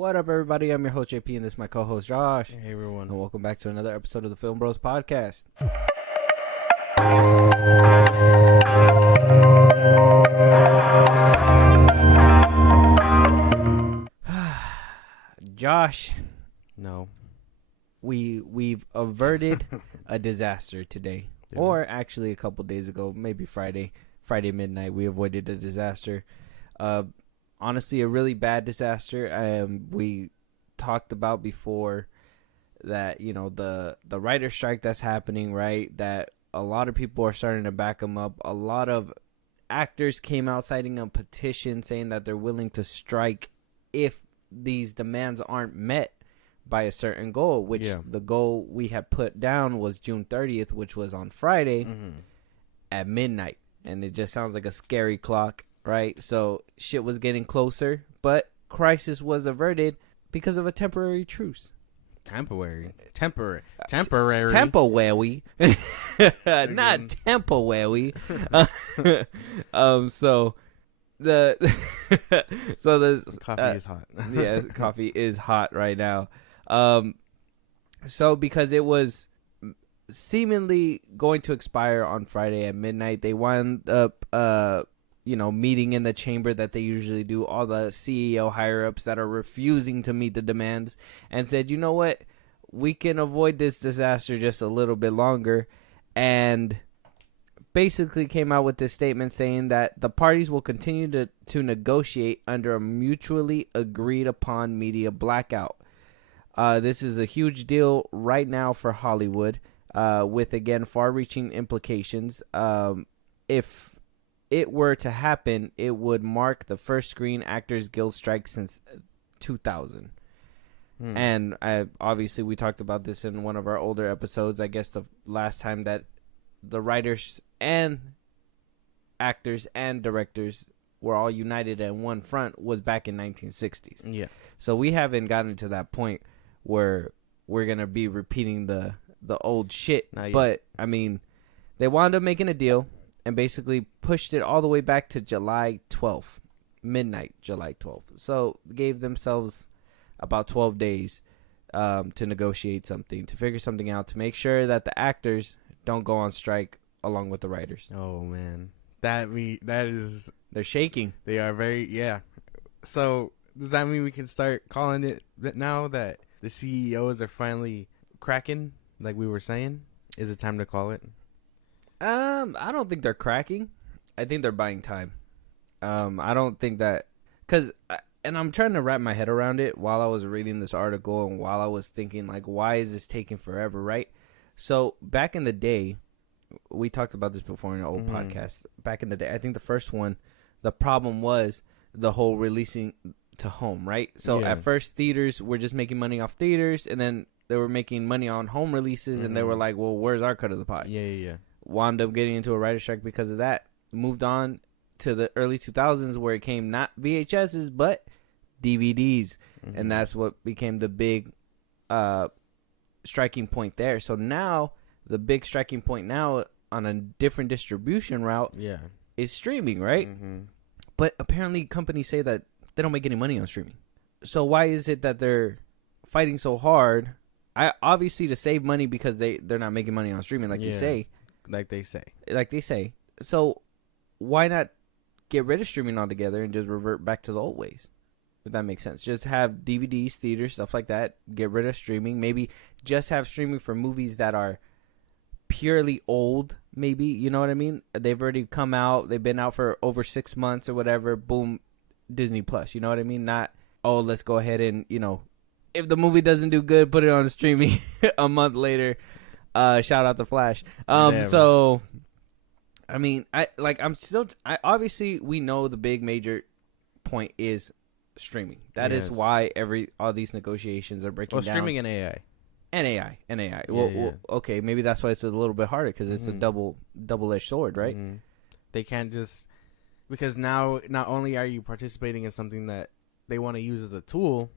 What up, everybody? I'm your host, JP, and this is my co-host, Josh. Hey, everyone. And welcome back to another episode of the FilmBros podcast. Josh, No. we've averted a disaster today. Yeah. Or actually a couple days ago, maybe Friday midnight, we avoided a disaster. Honestly, a really bad disaster. We talked about before that, you know, the writer strike that's happening, right? That a lot of people are starting to back them up. A lot of actors came out citing a petition saying that they're willing to strike if these demands aren't met by a certain goal, which the goal we had put down was June 30th, which was on Friday at midnight. And it just sounds like a scary clock, right? So shit was getting closer, but crisis was averted because of a temporary truce. Temporary. Not temporary. So the Coffee is hot. Yeah, coffee is hot right now. So because it was seemingly going to expire on Friday at midnight, they wound up meeting in the chamber that they usually do, all the CEO higher-ups that are refusing to meet the demands, and said, you know what, we can avoid this disaster just a little bit longer, and basically came out with this statement saying that the parties will continue to negotiate under a mutually agreed upon media blackout. This is a huge deal right now for Hollywood, with, again, far-reaching implications. If it were to happen, it would mark the first Screen Actors Guild strike since 2000. And obviously we talked about this in one of our older episodes. I guess the last time that the writers and actors and directors were all united in one front was back in 1960s. Yeah. So we haven't gotten to that point where we're going to be repeating the old shit. But, I mean, they wound up making a deal and basically pushed it all the way back to July 12th, midnight, July 12th. So gave themselves about 12 days to negotiate something, to figure something out, to make sure that the actors don't go on strike along with the writers. Oh, man. That is... They're shaking. They are very... Yeah. So, does that mean we can start calling it that now that the CEOs are finally cracking, like we were saying? Is it time to call it? I don't think they're cracking. I think they're buying time. I don't think that... And I'm trying to wrap my head around it while I was reading this article and while I was thinking, like, why is this taking forever, right? So, back in the day, we talked about this before in an old podcast. Back in the day, I think the first one, the problem was the whole releasing to home, right? So, at first, theaters were just making money off theaters, and then they were making money on home releases, and they were like, well, where's our cut of the pie? Yeah. Wound up getting into a writer's strike because of that. Moved on to the early 2000s where it came not VHSs, but DVDs. And that's what became the big striking point there. So now, the big striking point now on a different distribution route is streaming, right? But apparently companies say that they don't make any money on streaming. So why is it that they're fighting so hard? Obviously to save money because they're not making money on streaming, like you say. Like they say. So why not get rid of streaming altogether and just revert back to the old ways? If that makes sense. Just have DVDs, theaters, stuff like that. Get rid of streaming. Maybe just have streaming for movies that are purely old, maybe. You know what I mean? They've already come out. They've been out for over 6 months or whatever. Boom, Disney Plus. You know what I mean? Not, let's go ahead and, if the movie doesn't do good, put it on streaming a month later. Shout out The Flash. So, I mean, obviously we know the big major point is streaming. That is why all these negotiations are breaking down. Streaming and AI. And AI. Well, okay, maybe that's why it's a little bit harder because it's a double-edged sword, right? They can't just... Because now, not only are you participating in something that they want to use as a tool,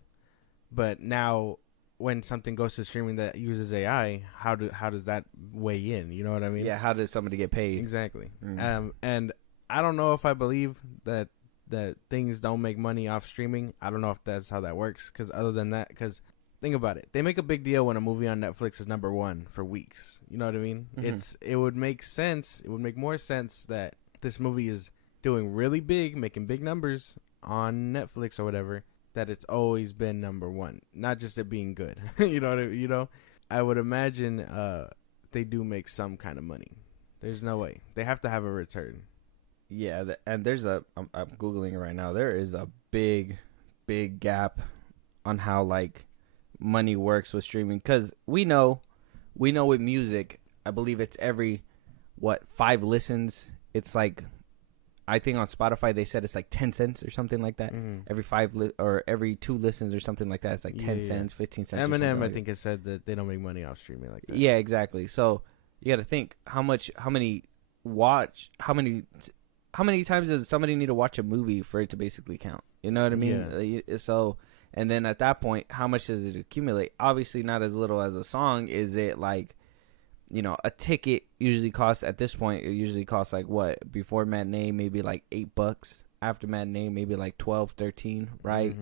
but now when something goes to streaming that uses AI, how does that weigh in? You know what I mean? Yeah, how does somebody get paid? Exactly. And I don't know if I believe that that things don't make money off streaming. I don't know if that's how that works. Because other than that, because think about it, they make a big deal when a movie on Netflix is #1 for weeks. You know what I mean? Mm-hmm. It would make sense. It would make more sense that this movie is doing really big, making big numbers on Netflix or whatever. That it's always been #1, not just it being good. You know what I mean? You know, I would imagine they do make some kind of money. There's no way they have to have a return. Yeah, and there's I'm googling it right now. There is a big gap on how like money works with streaming, because we know with music, I believe it's every 5 listens, it's like, I think on Spotify they said it's like 10 cents or something like that. Mm-hmm. Every 5 or every 2 listens or something like that, it's like 10 cents, 15 cents. Eminem, I think, has said that they don't make money off streaming like that. Yeah, exactly. So you got to think how many times does somebody need to watch a movie for it to basically count? You know what I mean? Yeah. So, and then at that point, how much does it accumulate? Obviously, not as little as a song. Is it like, you know, a ticket usually costs, at this point, it usually costs like what? Before matinee, maybe like $8. After matinee, maybe like 12, 13, right?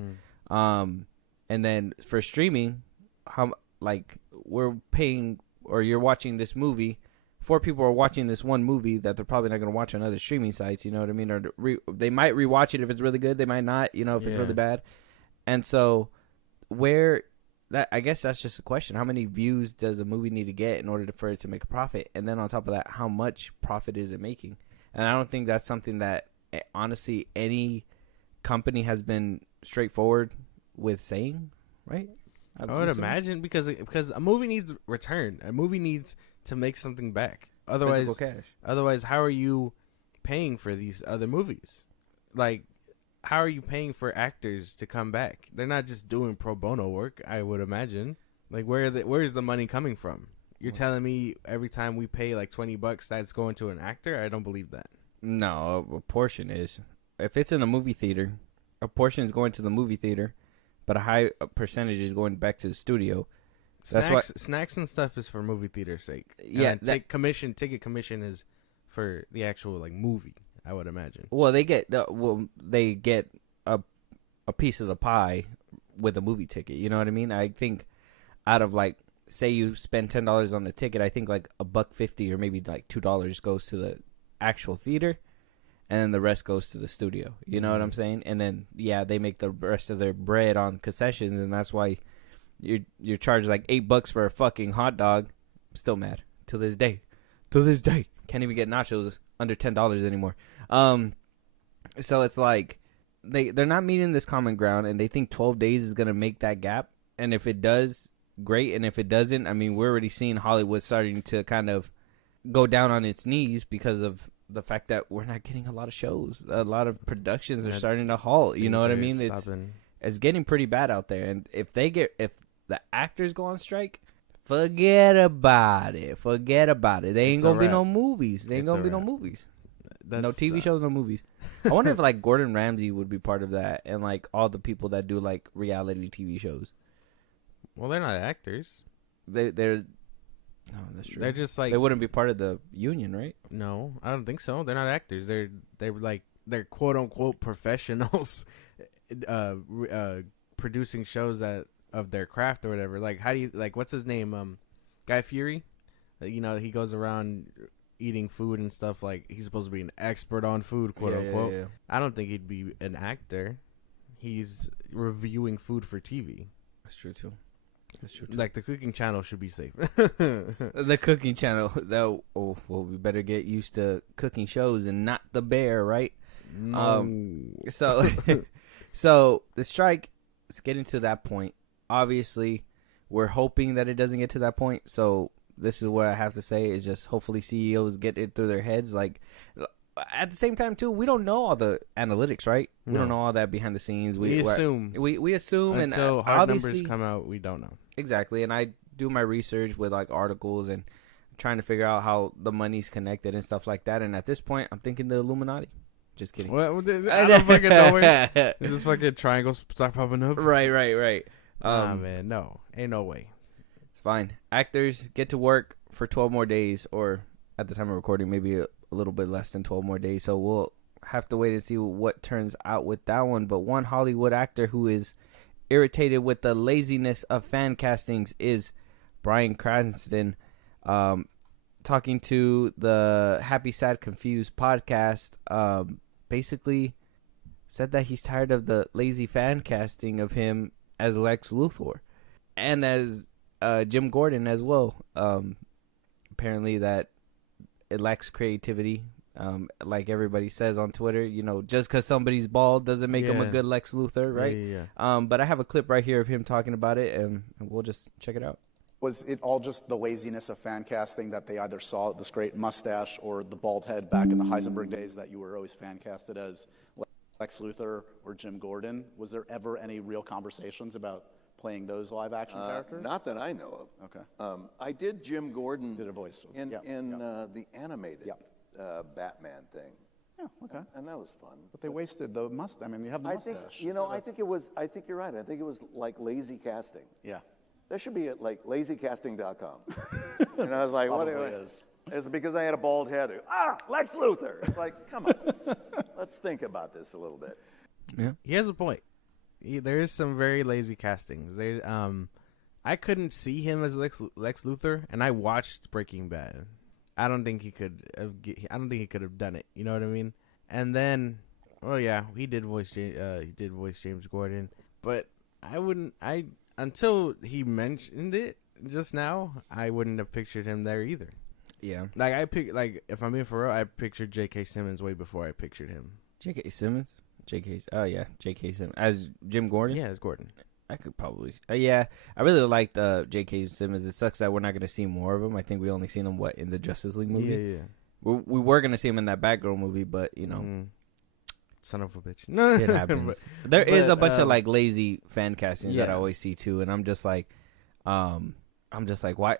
Mm-hmm. And then for streaming, how like we're paying, or you're watching this movie, 4 people are watching this one movie that they're probably not going to watch on other streaming sites, you know what I mean? Or they might rewatch it if it's really good. They might not, you know, if it's really bad. And so I guess that's just a question. How many views does a movie need to get in order for it to make a profit? And then on top of that, how much profit is it making? And I don't think that's something that, honestly, any company has been straightforward with saying, right? I would imagine, because a movie needs return. A movie needs to make something back. Otherwise, how are you paying for these other movies? Like, how are you paying for actors to come back? They're not just doing pro bono work, I would imagine. Like, where is the money coming from? You're telling me every time we pay like $20, that's going to an actor? I don't believe that. No, a portion is. If it's in a movie theater, a portion is going to the movie theater, but a high percentage is going back to the studio. Snacks and stuff is for movie theater's sake. Yeah, ticket commission is for the actual like movie, I would imagine. Well, they get a piece of the pie with a movie ticket. You know what I mean? I think out of like, say you spend $10 on the ticket, I think like $1.50 or maybe like $2 goes to the actual theater, and then the rest goes to the studio. You know what I'm saying? And then they make the rest of their bread on concessions, and that's why you're charged like $8 for a fucking hot dog. I'm still mad to this day. Can't even get nachos under $10 anymore. So it's like they're not meeting this common ground, and they think 12 days is gonna make that gap. And if it does, great. And if it doesn't, I mean, we're already seeing Hollywood starting to kind of go down on its knees because of the fact that we're not getting a lot of shows. A lot of productions are starting to halt. You know what I mean? It's getting pretty bad out there. And if the actors go on strike, forget about it. They ain't gonna be no movies. No TV shows, no movies. I wonder if like Gordon Ramsay would be part of that, and like all the people that do like reality TV shows. Well, they're not actors. They're no, that's true. They're just like, they wouldn't be part of the union, right? No, I don't think so. They're not actors. They're quote unquote professionals, producing shows that of their craft or whatever. Like, how do you like? What's his name? Guy Fieri. You know, he goes around eating food and stuff. Like, he's supposed to be an expert on food, quote unquote. Yeah. I don't think he'd be an actor. He's reviewing food for TV. That's true too. Like, the cooking channel should be safe. The cooking channel. We better get used to cooking shows and not The Bear, right? No. So the strike is getting to that point. Obviously, we're hoping that it doesn't get to that point. So this is what I have to say is just hopefully CEOs get it through their heads. Like, at the same time too, we don't know all the analytics, right? We don't know all that behind the scenes. We assume. We assume, until and hard numbers come out, we don't know. Exactly, and I do my research with like articles and trying to figure out how the money's connected and stuff like that. And at this point, I'm thinking the Illuminati. Just kidding. Well, I don't fucking know where this fucking triangles start popping up. Right. Man, no, ain't no way. It's fine. Actors get to work for 12 more days, or at the time of recording, maybe a little bit less than 12 more days. So have to wait and see what turns out with that one. But one Hollywood actor who is irritated with the laziness of fan castings is Bryan Cranston. Talking to the Happy Sad Confused podcast, basically said that he's tired of the lazy fan casting of him as Lex Luthor and as Jim Gordon as well. Apparently that it lacks creativity. Like everybody says on Twitter, just because somebody's bald doesn't make him a good Lex Luthor, right? Yeah. But I have a clip right here of him talking about it, and we'll just check it out. Was it all just the laziness of fan casting that they either saw this great mustache or the bald head back in the Heisenberg days that you were always fan casted as Lex Luthor or Jim Gordon? Was there ever any real conversations about playing those live action characters? Not that I know of. Okay. I did Jim Gordon Did a voice. in the animated Batman thing. Yeah, okay. And that was fun. But they wasted the mustache. I mean, you have the I mustache. think I think you're right. I think it was like lazy casting. Yeah. There should be at like lazycasting.com. And I was like, what Probably anyway? is. It's because I had a bald head. Lex Luthor. It's like, come on. Let's think about this a little bit. Yeah. He has a point. There is some very lazy castings. I couldn't see him as Lex Luthor, and I watched Breaking Bad. I don't think he could have done it. You know what I mean? And then, he did voice James Gordon, but until he mentioned it just now, I wouldn't have pictured him there either. Yeah. If I'm being for real, I pictured J.K. Simmons way before I pictured him. J.K. Simmons? J.K. Simmons. As Jim Gordon? Yeah, it's Gordon. I could probably... I really liked J.K. Simmons. It sucks that we're not going to see more of him. I think we only seen him, in the Justice League movie? Yeah. We were going to see him in that Batgirl movie, but, Son of a bitch. It happens. There is a bunch of, lazy fan castings that I always see, too, and I'm just like, why?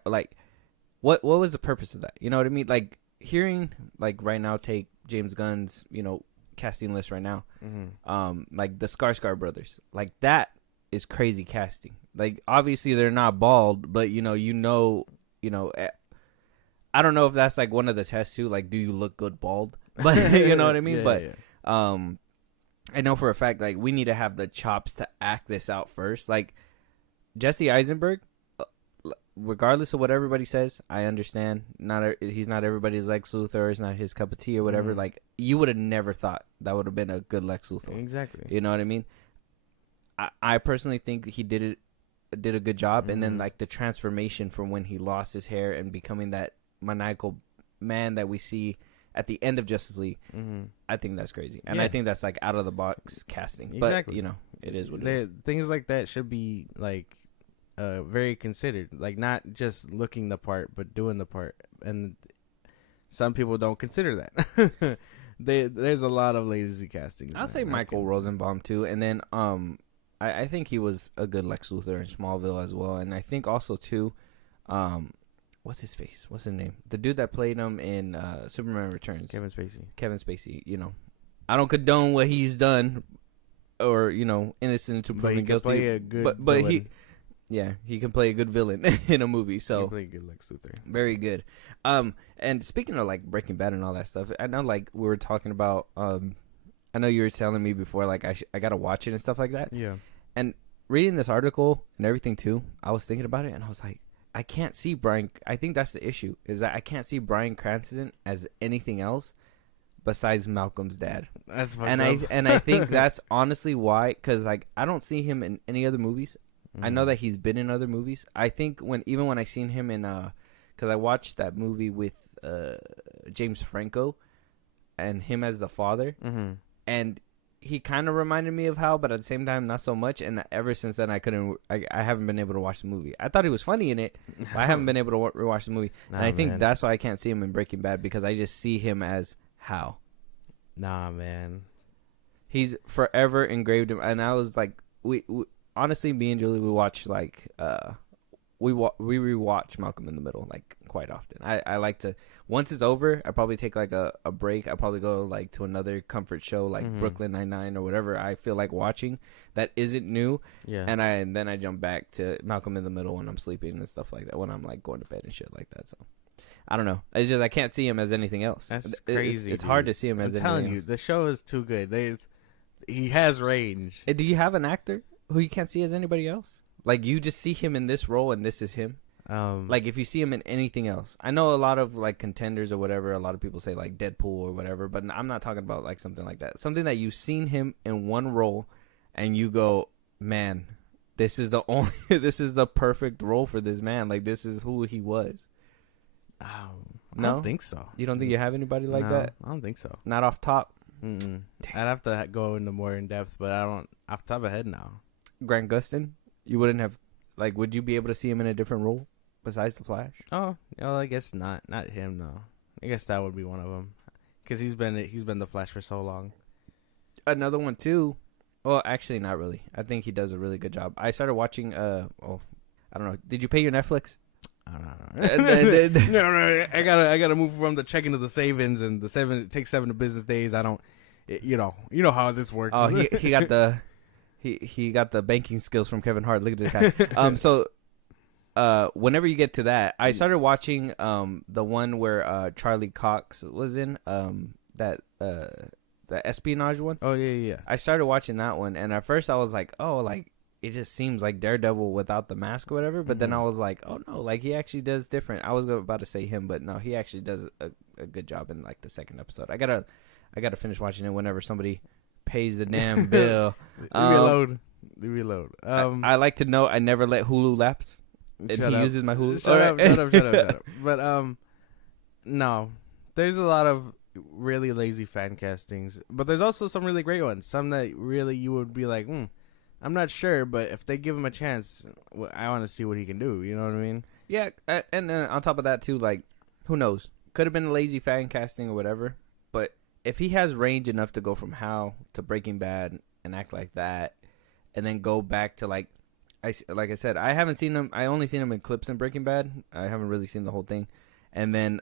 What was the purpose of that? You know what I mean? Like, hearing, right now, take James Gunn's, casting list right now, like the Skarsgård brothers, like that is crazy casting. Like obviously they're not bald, but I don't know if that's like one of the tests too. Like, do you look good bald? But you know what I mean. I know for a fact like we need to have the chops to act this out first. Like Jesse Eisenberg, regardless of what everybody says, I understand. He's not everybody's Lex Luthor. It's not his cup of tea or whatever. Like you would have never thought that would have been a good Lex Luthor. Exactly. You know what I mean? I personally think he did a good job, and then like the transformation from when he lost his hair and becoming that maniacal man that we see at the end of Justice League. I think that's crazy, and I think that's like out of the box casting. Exactly. But it is what it is. Things like that should be like very considered, like not just looking the part but doing the part, and some people don't consider that. There's a lot of lazy castings. I'll say Michael Rosenbaum too, and then I think he was a good Lex Luthor in Smallville as well, and I think also too, what's his face? What's his name? The dude that played him in Superman Returns. Kevin Spacey. I don't condone what he's done, or innocent to proven guilty. Play a good but villain. he can play a good villain in a movie. So he can play a good Lex Luthor. Very good. And speaking of like Breaking Bad and all that stuff, I know like we were talking about. I know you were telling me before like I gotta watch it and stuff like that. Yeah. And reading this article and everything too, I was thinking about it and I was like, I can't see Bryan. I think that's the issue, is that I can't see Bryan Cranston as anything else besides Malcolm's dad. That's fucked and up. I think that's honestly why, because like I don't see him in any other movies. I know that he's been in other movies. I think when I seen him in because I watched that movie with James Franco and him as the father, and he kind of reminded me of Hal, but at the same time not so much. And ever since then I haven't been able to watch the movie. I thought he was funny in it, but I haven't been able to rewatch the movie. And I think that's why I can't see him in Breaking Bad, because I just see him as Hal. Nah, man. He's forever engraved in, and I was like, we honestly, me and Julie, we watch like we rewatch Malcolm in the Middle like quite often. I like to, once it's over, I probably take like a break. I probably go like to another comfort show like Brooklyn Nine-Nine or whatever I feel like watching that isn't new. Yeah. And then I jump back to Malcolm in the Middle when I'm sleeping and stuff like that, when I'm like going to bed and shit like that. So I don't know. It's just I can't see him as anything else. That's crazy. It's hard to see him I'm as anything telling else. you, the show is too good. He has range. Do you have an actor who you can't see as anybody else? Like you just see him in this role and this is him. Like if you see him in anything else, I know a lot of like contenders or whatever. A lot of people say like Deadpool or whatever, but I'm not talking about like something like that. Something that you've seen him in one role, and you go, man, this is the perfect role for this man. Like this is who he was. I No? don't think so. You don't think you have anybody like No, that? I don't think so. Not off top. I'd have to go into more in depth, but I don't off the top of my head now. Grant Gustin, you wouldn't have like. Would you be able to see him in a different role besides the Flash? Oh, well, I guess not. Not him though. I guess that would be one of them, because he's been the Flash for so long. Another one too. Well, actually, not really. I think he does a really good job. I started watching. I don't know. Did you pay your Netflix? I don't know. No. I gotta move from the checking to the savings, and it takes 7 business days. I don't. You know how this works. Oh, he got the he got the banking skills from Kevin Hart. Look at this guy. So, whenever you get to that, I started watching the one where Charlie Cox was in the espionage one. Oh yeah. I started watching that one, and at first I was like, oh, like it just seems like Daredevil without the mask or whatever. But then I was like, oh no, like he actually does different. I was about to say him, but no, he actually does a good job in like the second episode. I gotta finish watching it whenever somebody pays the damn bill. Leave me alone. I like to know I never let Hulu lapse. And he uses my Hulu. Shut up. But no, there's a lot of really lazy fan castings, but there's also some really great ones. Some that really you would be like, I'm not sure, but if they give him a chance, I want to see what he can do. You know what I mean? Yeah, and then on top of that too, like who knows? Could have been a lazy fan casting or whatever, but if he has range enough to go from How to Breaking Bad and act like that, and then go back to like I said, I haven't seen him. I only seen him in clips in Breaking Bad. I haven't really seen the whole thing, and then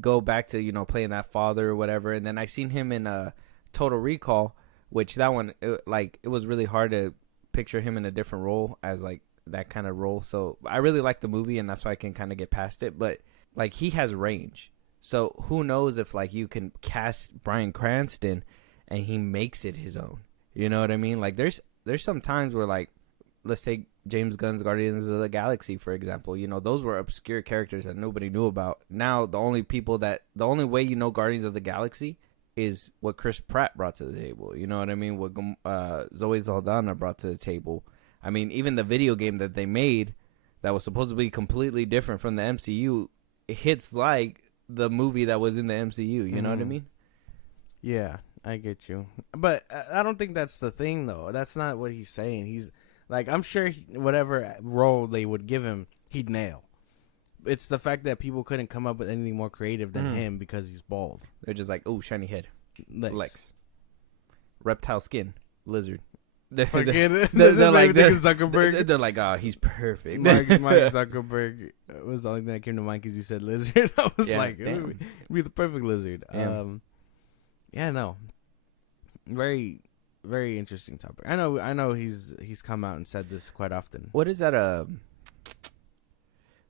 go back to playing that father or whatever, and then I seen him in Total Recall, which that one it was really hard to picture him in a different role as like that kind of role. So I really like the movie, and that's why I can kind of get past it. But like he has range. So who knows if like you can cast Bryan Cranston and he makes it his own. You know what I mean? Like there's some times where like let's take James Gunn's Guardians of the Galaxy for example. Those were obscure characters that nobody knew about. Now the only way you know Guardians of the Galaxy is what Chris Pratt brought to the table. You know what I mean? What Zoe Saldana brought to the table. I mean, even the video game that they made that was supposed to be completely different from the MCU, it hits like the movie that was in the MCU. You know what I mean? Yeah, I get you. But I don't think that's the thing, though. That's not what he's saying. He's like, I'm sure whatever role they would give him, he'd nail. It's the fact that people couldn't come up with anything more creative than him because he's bald. They're just like, oh, shiny head, Legs. reptile skin, lizard. They're Like, like Zuckerberg. They're like, oh, he's perfect. Mark Zuckerberg was the only thing that came to mind because you said lizard. I was like, damn. be the perfect lizard. Damn. No. Very, very interesting topic. I know he's come out and said this quite often. What is that?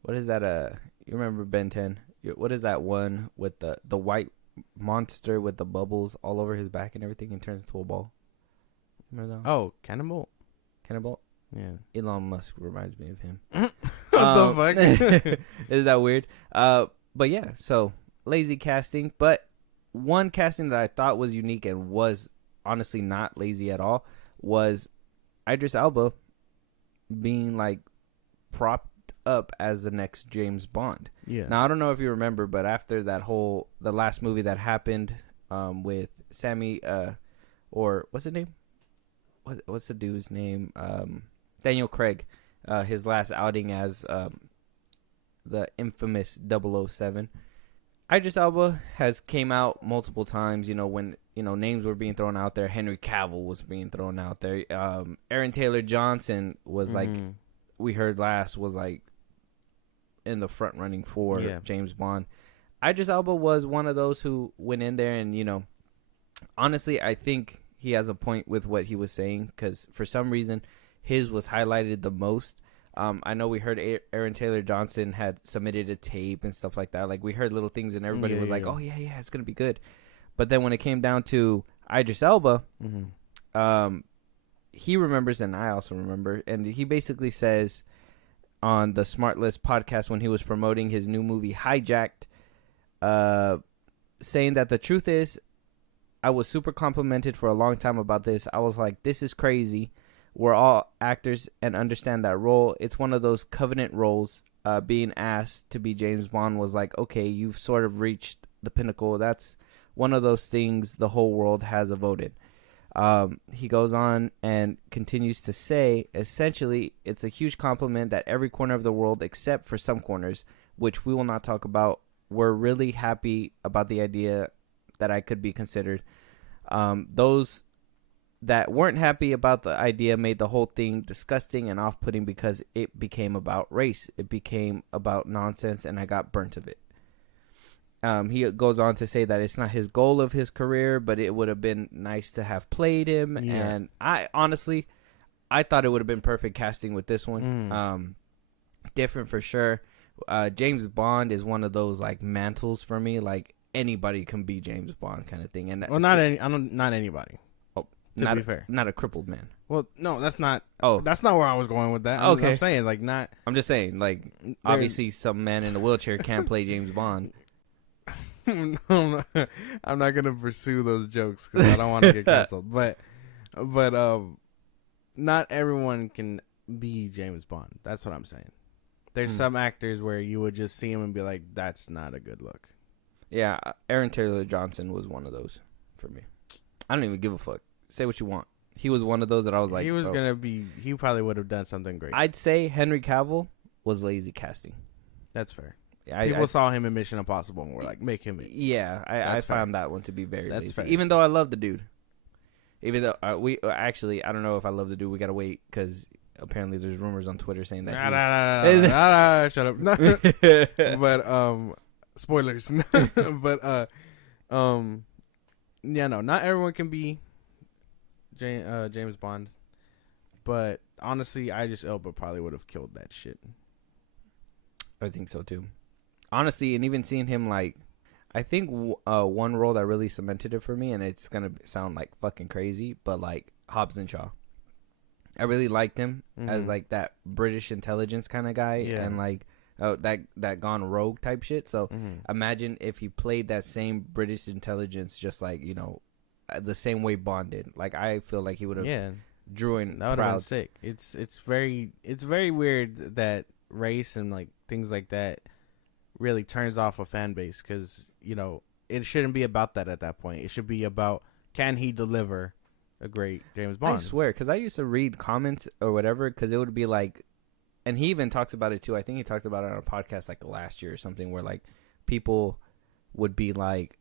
You remember Ben 10? What is that one with the white monster with the bubbles all over his back and everything and turns into a ball? Remember that one? Oh, Cannonball. Yeah. Elon Musk reminds me of him. What the fuck? Is that weird? But yeah, so lazy casting. But one casting that I thought was unique and was honestly not lazy at all was Idris Elba being like propped up as the next James Bond. Yeah. Now I don't know if you remember, but after the last movie that happened with Sammy or what's his name? What's the dude's name? Daniel Craig, his last outing as the infamous 007. Idris Elba has came out multiple times, when, names were being thrown out there. Henry Cavill was being thrown out there. Aaron Taylor Johnson was like, we heard last, was like in the front running for James Bond. Idris Elba was one of those who went in there and, honestly, I think he has a point with what he was saying because for some reason his was highlighted the most. I know we heard Aaron Taylor Johnson had submitted a tape and stuff like that. Like, we heard little things, and everybody was like, "Oh yeah, it's gonna be good." But then when it came down to Idris Elba, he remembers, and I also remember, and he basically says on the Smart List podcast when he was promoting his new movie Hijacked, saying that the truth is, I was super complimented for a long time about this. I was like, this is crazy. We're all actors and understand that role. It's one of those covenant roles. Being asked to be James Bond was like, okay, you've sort of reached the pinnacle. That's one of those things the whole world has voted. He goes on and continues to say, essentially, it's a huge compliment that every corner of the world, except for some corners, which we will not talk about, were really happy about the idea that I could be considered. Those that weren't happy about the idea made the whole thing disgusting and off-putting because it became about race. It became about nonsense, and I got burnt of it. He goes on to say that it's not his goal of his career, but it would have been nice to have played him. Yeah. And I honestly thought it would have been perfect casting with this one. Different for sure. James Bond is one of those like mantles for me. Like, anybody can be James Bond kind of thing. And not anybody. Oh, to be fair, not a crippled man. Well, no, that's not. Oh, that's not where I was going with that. Okay, I'm saying like not. I'm just saying like obviously some man in a wheelchair can't play James Bond. I'm not gonna pursue those jokes because I don't want to get canceled. But not everyone can be James Bond. That's what I'm saying. There's some actors where you would just see him and be like, "That's not a good look." Yeah, Aaron Taylor Johnson was one of those for me. I don't even give a fuck. Say what you want. He was one of those that I was like, he was gonna be. He probably would have done something great. I'd say Henry Cavill was lazy casting. That's fair. People saw him in Mission Impossible and were like, make him it. Yeah, I found that one to be very lazy. Fair. Even though I love the dude. Even though I don't know if I love the dude. We got to wait because apparently there's rumors on Twitter saying that. Shut up. But, spoilers. But, yeah, no, not everyone can be James Bond. But honestly, Idris Elba probably would have killed that shit. I think so too. Honestly, and even seeing him, like, I think one role that really cemented it for me, and it's going to sound like fucking crazy, but like Hobbs and Shaw. I really liked him as like that British intelligence kind of guy, and like that gone rogue type shit. So imagine if he played that same British intelligence, just like, you know, the same way Bond did. Like, I feel like he would have drew in that would have been sick. It's very weird that race and like things like that really turns off a fan base, because, you know, it shouldn't be about that at that point. It should be about, can he deliver a great James Bond? I swear, because I used to read comments or whatever, because it would be like, and he even talks about it too. I think he talked about it on a podcast like last year or something, where like people would be like,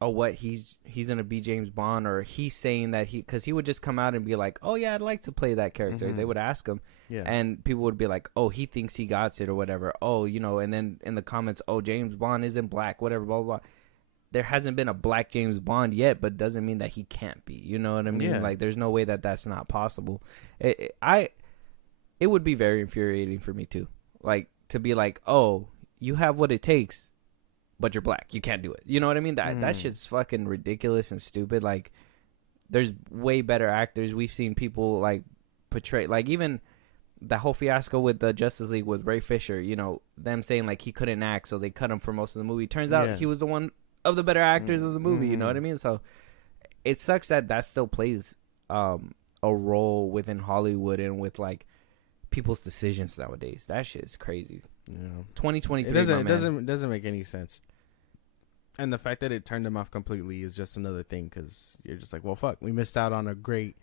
oh, what, he's gonna be James Bond, or he's saying that because he would just come out and be like, oh yeah, I'd like to play that character. They would ask him, and people would be like, oh, he thinks he got it or whatever. Oh, you know, and then in the comments, oh, James Bond isn't black, whatever, blah blah blah. There hasn't been a black James Bond yet, but doesn't mean that he can't be. You know what I mean? Like, there's no way that that's not possible. It would be very infuriating for me too, like to be like, oh, you have what it takes, but you're black. You can't do it. You know what I mean? That shit's fucking ridiculous and stupid. Like, there's way better actors. We've seen people like portray, like even the whole fiasco with the Justice League with Ray Fisher, you know, them saying like he couldn't act, so they cut him for most of the movie. Turns out he was the one of the better actors of the movie. You know what I mean? So it sucks that still plays a role within Hollywood and with like people's decisions nowadays. That shit is crazy. 2023. It doesn't make any sense. And the fact that it turned him off completely is just another thing, because you're just like, well, fuck, we missed out on a great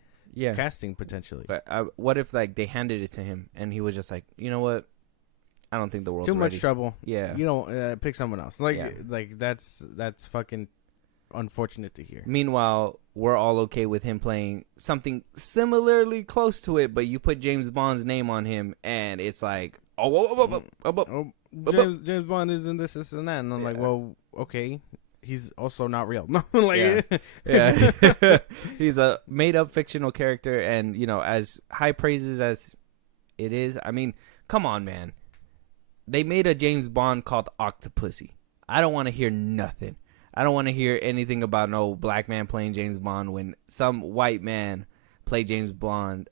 casting potentially. But what if like they handed it to him and he was just like, you know what? I don't think the world's too much ready. trouble. Yeah, you don't pick someone else. Like that's fucking unfortunate to hear. Meanwhile, we're all okay with him playing something similarly close to it, but you put James Bond's name on him, and it's like, James Bond is in this and that, and I'm like, well, okay, he's also not real. Like, he's a made up fictional character, and you know, as high praises as it is. I mean, come on, man. They made a James Bond called Octopussy. I don't want to hear nothing. I don't want to hear anything about no black man playing James Bond when some white man played James Bond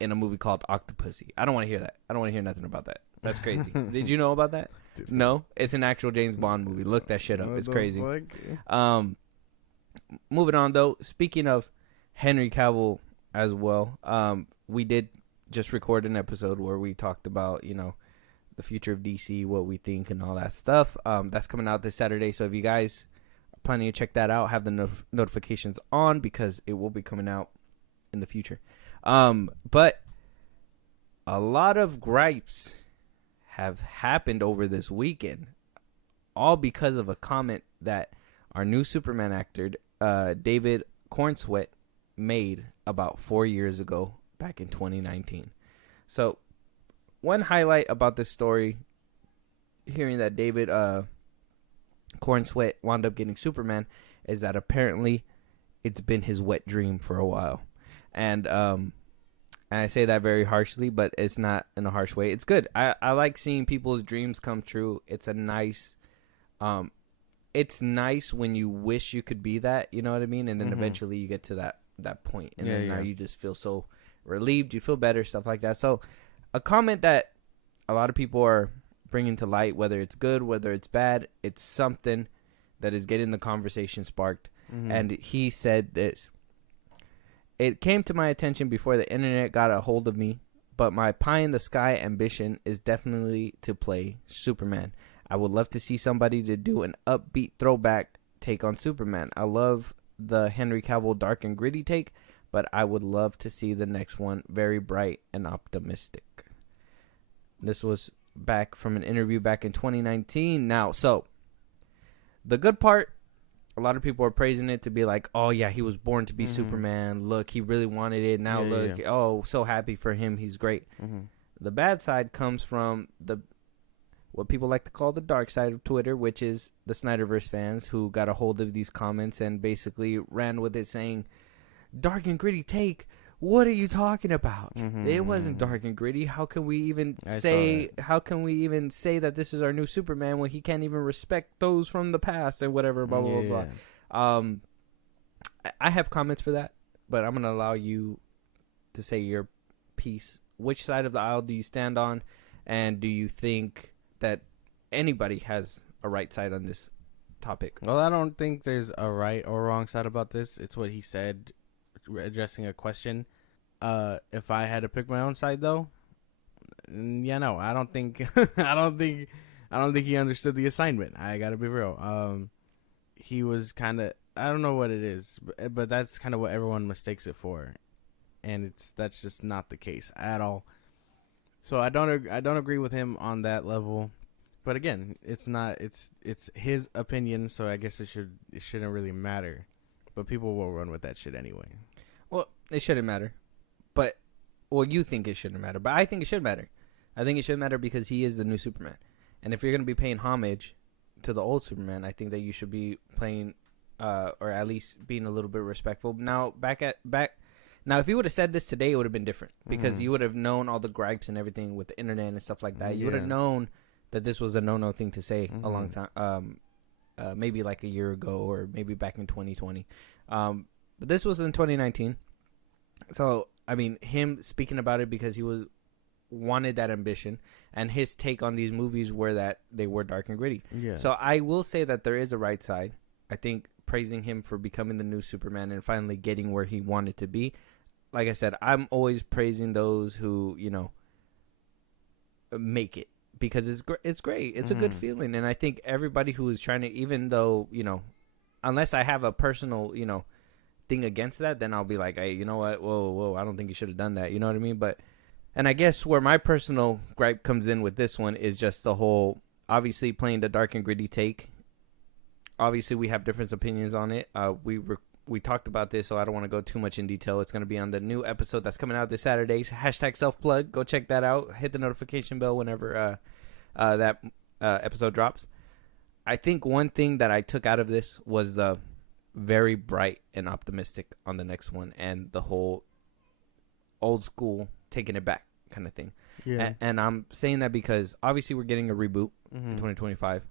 in a movie called Octopussy. I don't want to hear that. I don't want to hear nothing about that. That's crazy. Did you know about that? No, it's an actual James Bond movie. Look that shit up. It's crazy. Moving on though. Speaking of Henry Cavill as well, we did just record an episode where we talked about, you know, the future of DC, what we think, and all that stuff. That's coming out this Saturday. So if you guys are planning to check that out, have the notifications on because it will be coming out in the future. But a lot of gripes have happened over this weekend, all because of a comment that our new Superman actor, David Cornsweet, made about 4 years ago, back in 2019. So one highlight about this story, hearing that David Cornsweet wound up getting Superman, is that apparently it's been his wet dream for a while. And I say that very harshly, but it's not in a harsh way. It's good. I like seeing people's dreams come true. It's a nice, it's nice when you wish you could be that, you know what I mean? And then eventually you get to that point, and then now you just feel so relieved. You feel better, stuff like that. So a comment that a lot of people are bringing to light, whether it's good, whether it's bad, it's something that is getting the conversation sparked. And he said this: "It came to my attention before the internet got a hold of me, but my pie-in-the-sky ambition is definitely to play Superman. I would love to see somebody to do an upbeat throwback take on Superman. I love the Henry Cavill dark and gritty take, but I would love to see the next one very bright and optimistic." This was back from an interview back in 2019. Now, so the good part, a lot of people are praising it to be like, oh yeah, he was born to be Superman. Look, he really wanted it. Now look, oh, so happy for him. He's great. The bad side comes from what people like to call the dark side of Twitter, which is the Snyderverse fans who got a hold of these comments and basically ran with it saying, dark and gritty take, what are you talking about? It wasn't dark and gritty. How can we even say that this is our new Superman when he can't even respect those from the past and whatever, blah, blah, blah, blah. I have comments for that, but I'm going to allow you to say your piece. Which side of the aisle do you stand on? And do you think that anybody has a right side on this topic? Well, I don't think there's a right or wrong side about this. It's what he said, addressing a question. If I had to pick my own side, though, no, I don't think I don't think he understood the assignment. I gotta be real. He was kind of, I don't know what it is, but that's kind of what everyone mistakes it for, and that's just not the case at all. So I don't agree with him on that level. But again, it's his opinion, so I guess it shouldn't really matter. But people will run with that shit anyway. Well, it shouldn't matter. But, well, you think it shouldn't matter. But I think it should matter. I think it should matter because he is the new Superman. And if you're going to be paying homage to the old Superman, I think that you should be playing, or at least being a little bit respectful. Now, now, if he would have said this today, it would have been different. Because you would have known all the gripes and everything with the internet and stuff like that. You would have known that this was a no-no thing to say a long time. Maybe like a year ago or maybe back in 2020. But this was in 2019. So, I mean, him speaking about it because he wanted that ambition, and his take on these movies were that they were dark and gritty. Yeah. So I will say that there is a right side. I think praising him for becoming the new Superman and finally getting where he wanted to be. Like I said, I'm always praising those who, you know, make it because it's great. It's a good feeling. And I think everybody who is trying to, even though, you know, unless I have a personal, you know, thing against that, then I'll be like, hey, you know what? Whoa, I don't think you should have done that. You know what I mean? But, and I guess where my personal gripe comes in with this one is just the whole, obviously playing the dark and gritty take. Obviously, we have different opinions on it. We talked about this, so I don't want to go too much in detail. It's going to be on the new episode that's coming out this Saturday. Hashtag self-plug. Go check that out. Hit the notification bell whenever that episode drops. I think one thing that I took out of this was the very bright and optimistic on the next one, and the whole old school taking it back. kind of thing. Yeah. And I'm saying that because obviously we're getting a reboot in 2025.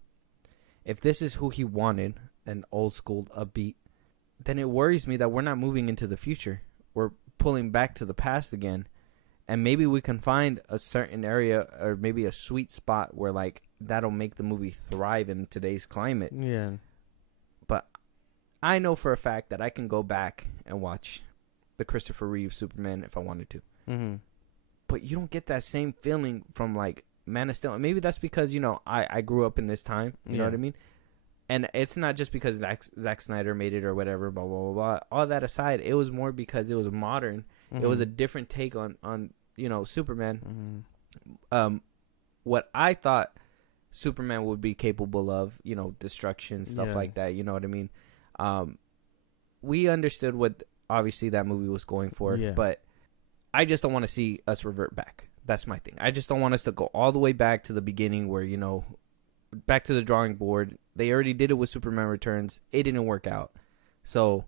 If this is who he wanted, an old school upbeat, then it worries me that we're not moving into the future. We're pulling back to the past again. And maybe we can find a certain area or maybe a sweet spot where like that'll make the movie thrive in today's climate. Yeah. But I know for a fact that I can go back and watch the Christopher Reeve Superman if I wanted to. Mm-hmm. But you don't get that same feeling from like Man of Steel. Maybe that's because, I grew up in this time. You know what I mean? And it's not just because Zack Snyder made it or whatever, blah, blah, blah, blah. All that aside, it was more because it was modern. It was a different take on Superman. What I thought Superman would be capable of, destruction, stuff like that. You know what I mean? We understood what obviously that movie was going for, but I just don't want to see us revert back. That's my thing. I just don't want us to go all the way back to the beginning where, back to the drawing board. They already did it with Superman Returns. It didn't work out. So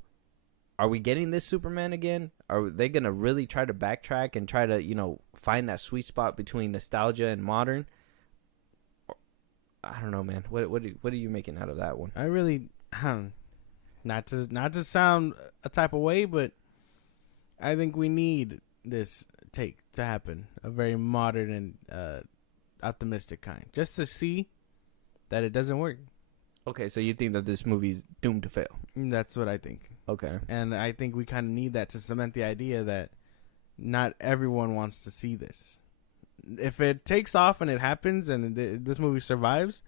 are we getting this Superman again? Are they going to really try to backtrack and try to, find that sweet spot between nostalgia and modern? I don't know, man. What are you making out of that one? I really, not to sound a type of way, but I think we need this take to happen. A very modern and optimistic kind. Just to see that it doesn't work. Okay, so you think that this movie's doomed to fail? That's what I think. Okay. And I think we kind of need that to cement the idea that not everyone wants to see this. If it takes off and it happens and this movie survives,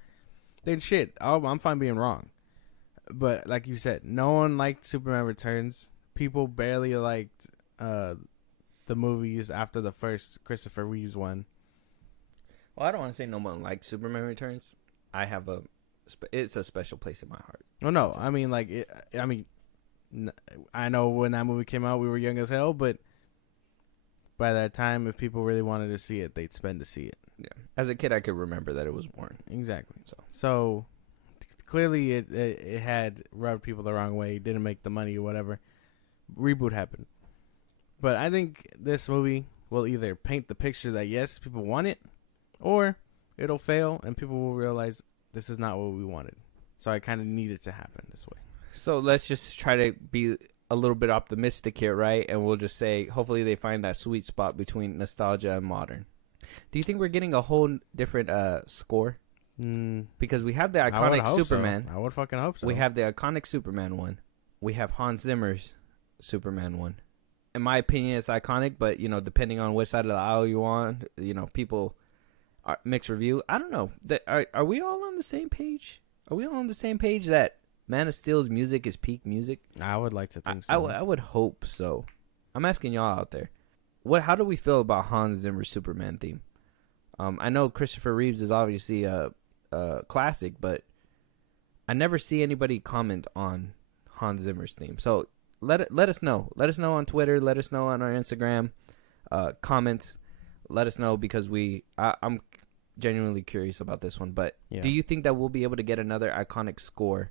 then shit, I'm fine being wrong. But like you said, no one liked Superman Returns. People barely liked the movies after the first Christopher Reeves one. Well, I don't want to say no one liked Superman Returns. It's a special place in my heart. Oh no, I mean I know when that movie came out, we were young as hell, but by that time, if people really wanted to see it, they'd spend to see it. Yeah, as a kid, I could remember that it was born. Exactly. So clearly, it had rubbed people the wrong way. Didn't make the money or whatever. Reboot happened, but I think this movie will either paint the picture that yes, people want it, or it'll fail and people will realize this is not what we wanted. So I kind of need it to happen this way. So let's just try to be a little bit optimistic here, right? And we'll just say, hopefully they find that sweet spot between nostalgia and modern. Do you think we're getting a whole different score? Because we have the iconic Superman. I would fucking hope so. We have the iconic Superman one. We have Hans Zimmer's Superman one. In my opinion, it's iconic, but, depending on which side of the aisle you're on, people mixed review. I don't know. Are we all on the same page? Are we all on the same page that Man of Steel's music is peak music? I would like to think so. I would hope so. I'm asking y'all out there. How do we feel about Hans Zimmer's Superman theme? I know Christopher Reeves is obviously a classic, but I never see anybody comment on Hans Zimmer's theme. So let us know. Let us know on Twitter. Let us know on our Instagram comments. Let us know because I'm genuinely curious about this one. But do you think that we'll be able to get another iconic score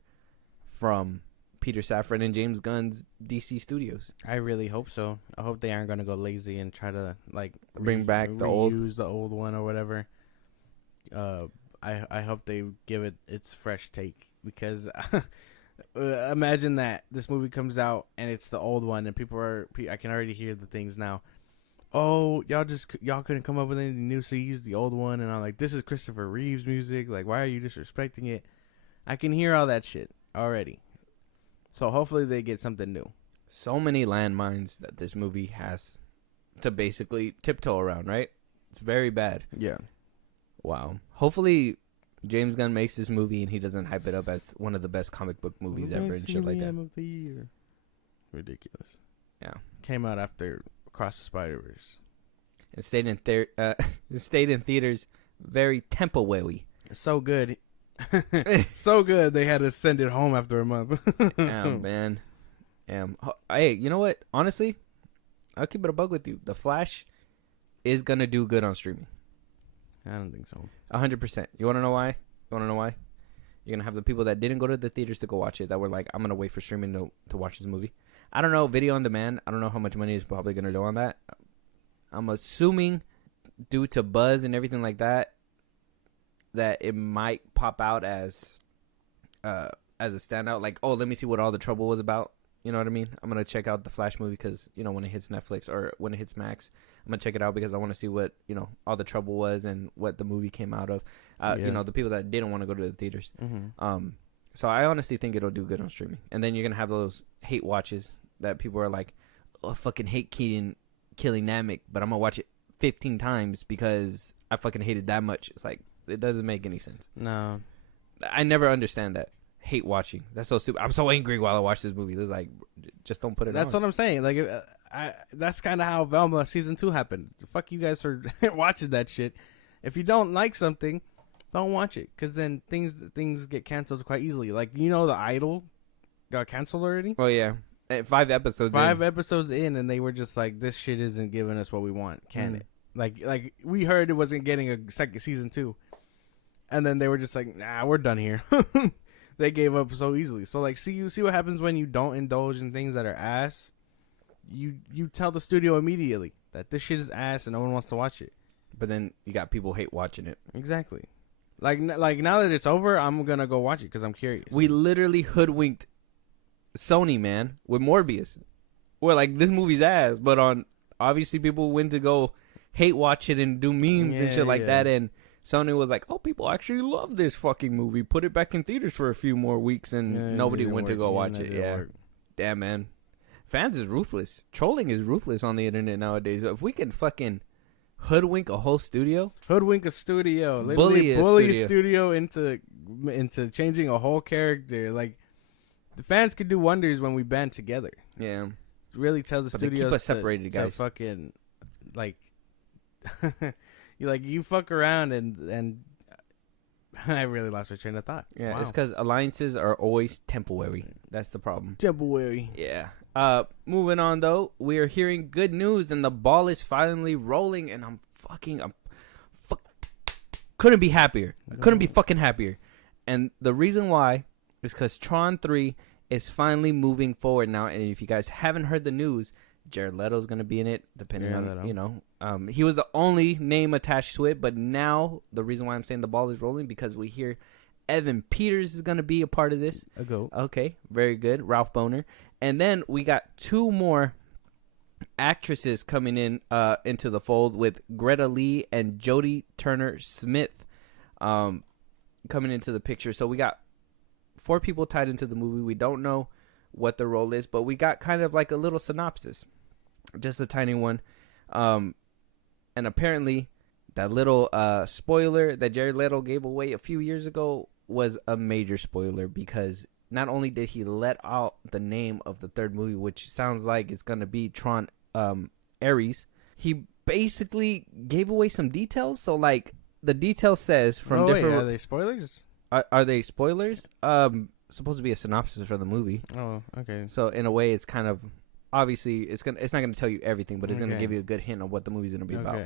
from Peter Safran and James Gunn's DC Studios? I really hope so. I hope they aren't going to go lazy and try to bring back the old one or whatever. I hope they give it its fresh take because imagine that this movie comes out and it's the old one and I can already hear the things now. Oh, y'all couldn't come up with anything new, so you used the old one, and I'm like, this is Christopher Reeves music. Like, why are you disrespecting it? I can hear all that shit already. So hopefully they get something new. So many landmines that this movie has to basically tiptoe around, right? It's very bad. Yeah. Wow. Hopefully James Gunn makes this movie and he doesn't hype it up as one of the best comic book movies ever and shit like that. Of the year. Ridiculous. Yeah. Came out after Across the Spider-Verse. It stayed in theaters very tempo-wawy. So good. So good they had to send it home after a month. Damn, man. Damn. Hey, you know what? Honestly, I'll keep it a bug with you. The Flash is going to do good on streaming. I don't think so. 100%. You want to know why? You're going to have the people that didn't go to the theaters to go watch it that were like, I'm going to wait for streaming to watch this movie. I don't know. Video on demand. I don't know how much money is probably going to do on that. I'm assuming due to buzz and everything like that, that it might pop out as a standout. Like, oh, let me see what All the Trouble was about. You know what I mean? I'm gonna check out the Flash movie because when it hits Netflix or when it hits Max, I'm gonna check it out because I want to see what All the Trouble was and what the movie came out of. The people that didn't want to go to the theaters. Mm-hmm. So I honestly think it'll do good on streaming. And then you're gonna have those hate watches that people are like, oh, I fucking hate killing Namek, but I'm gonna watch it 15 times because I fucking hated that much. It's like, it doesn't make any sense. No, I never understand that. Hate watching. That's so stupid. I'm so angry while I watch this movie. It's like, just don't put it That's on. what I'm saying. Like, that's kind of how Velma season 2 happened. Fuck you guys for watching that shit. If you don't like something, don't watch it, because then things get canceled quite easily. Like, The Idol got canceled already. Oh yeah, 5 episodes. 5 episodes in, and they were just like, this shit isn't giving us what we want. Can it? Like we heard it wasn't getting a second season 2, and then they were just like, nah, we're done here. They gave up so easily. So like, see what happens when you don't indulge in things that are ass. You tell the studio immediately that this shit is ass and no one wants to watch it. But then you got people hate watching it. Exactly. Like now that it's over, I'm gonna go watch it because I'm curious. We literally hoodwinked Sony, man, with Morbius. We're like, this movie's ass, but obviously people went to go hate watch it and do memes and shit like that, and Sony was like, oh, people actually love this fucking movie. Put it back in theaters for a few more weeks, and nobody went to go watch it. Yeah. Damn, man. Fans is ruthless. Trolling is ruthless on the internet nowadays. If we can fucking hoodwink a whole studio. Hoodwink a studio. Bully a studio into changing a whole character. Like, the fans could do wonders when we band together. Yeah. It really tells the But studios they keep us separated, guys. to fucking, like... you fuck around and I really lost my train of thought. Yeah, wow. It's because alliances are always temporary. That's the problem. Temporary. Yeah. Moving on though, we are hearing good news and the ball is finally rolling, and couldn't be happier. I couldn't be fucking happier. And the reason why is because Tron 3 is finally moving forward now. And if you guys haven't heard the news, Jared Leto's gonna be in it, depending on he was the only name attached to it, but now the reason why I'm saying the ball is rolling because we hear Evan Peters is gonna be a part of this. A goat. Okay, very good, Ralph Boner, and then we got 2 more actresses coming in into the fold with Greta Lee and Jodie Turner-Smith coming into the picture. So we got 4 people tied into the movie. We don't know what the role is, but we got kind of like a little synopsis, just a tiny one, and apparently that little spoiler that Jared Leto gave away a few years ago was a major spoiler, because not only did he let out the name of the 3rd movie, which sounds like it's gonna be Tron Ares, he basically gave away some details. So like, the detail says from different. Are they spoilers? Are they spoilers? Supposed to be a synopsis for the movie. Oh, okay. So in a way, it's kind of, obviously it's not gonna tell you everything, but it's gonna give you a good hint of what the movie's gonna be about.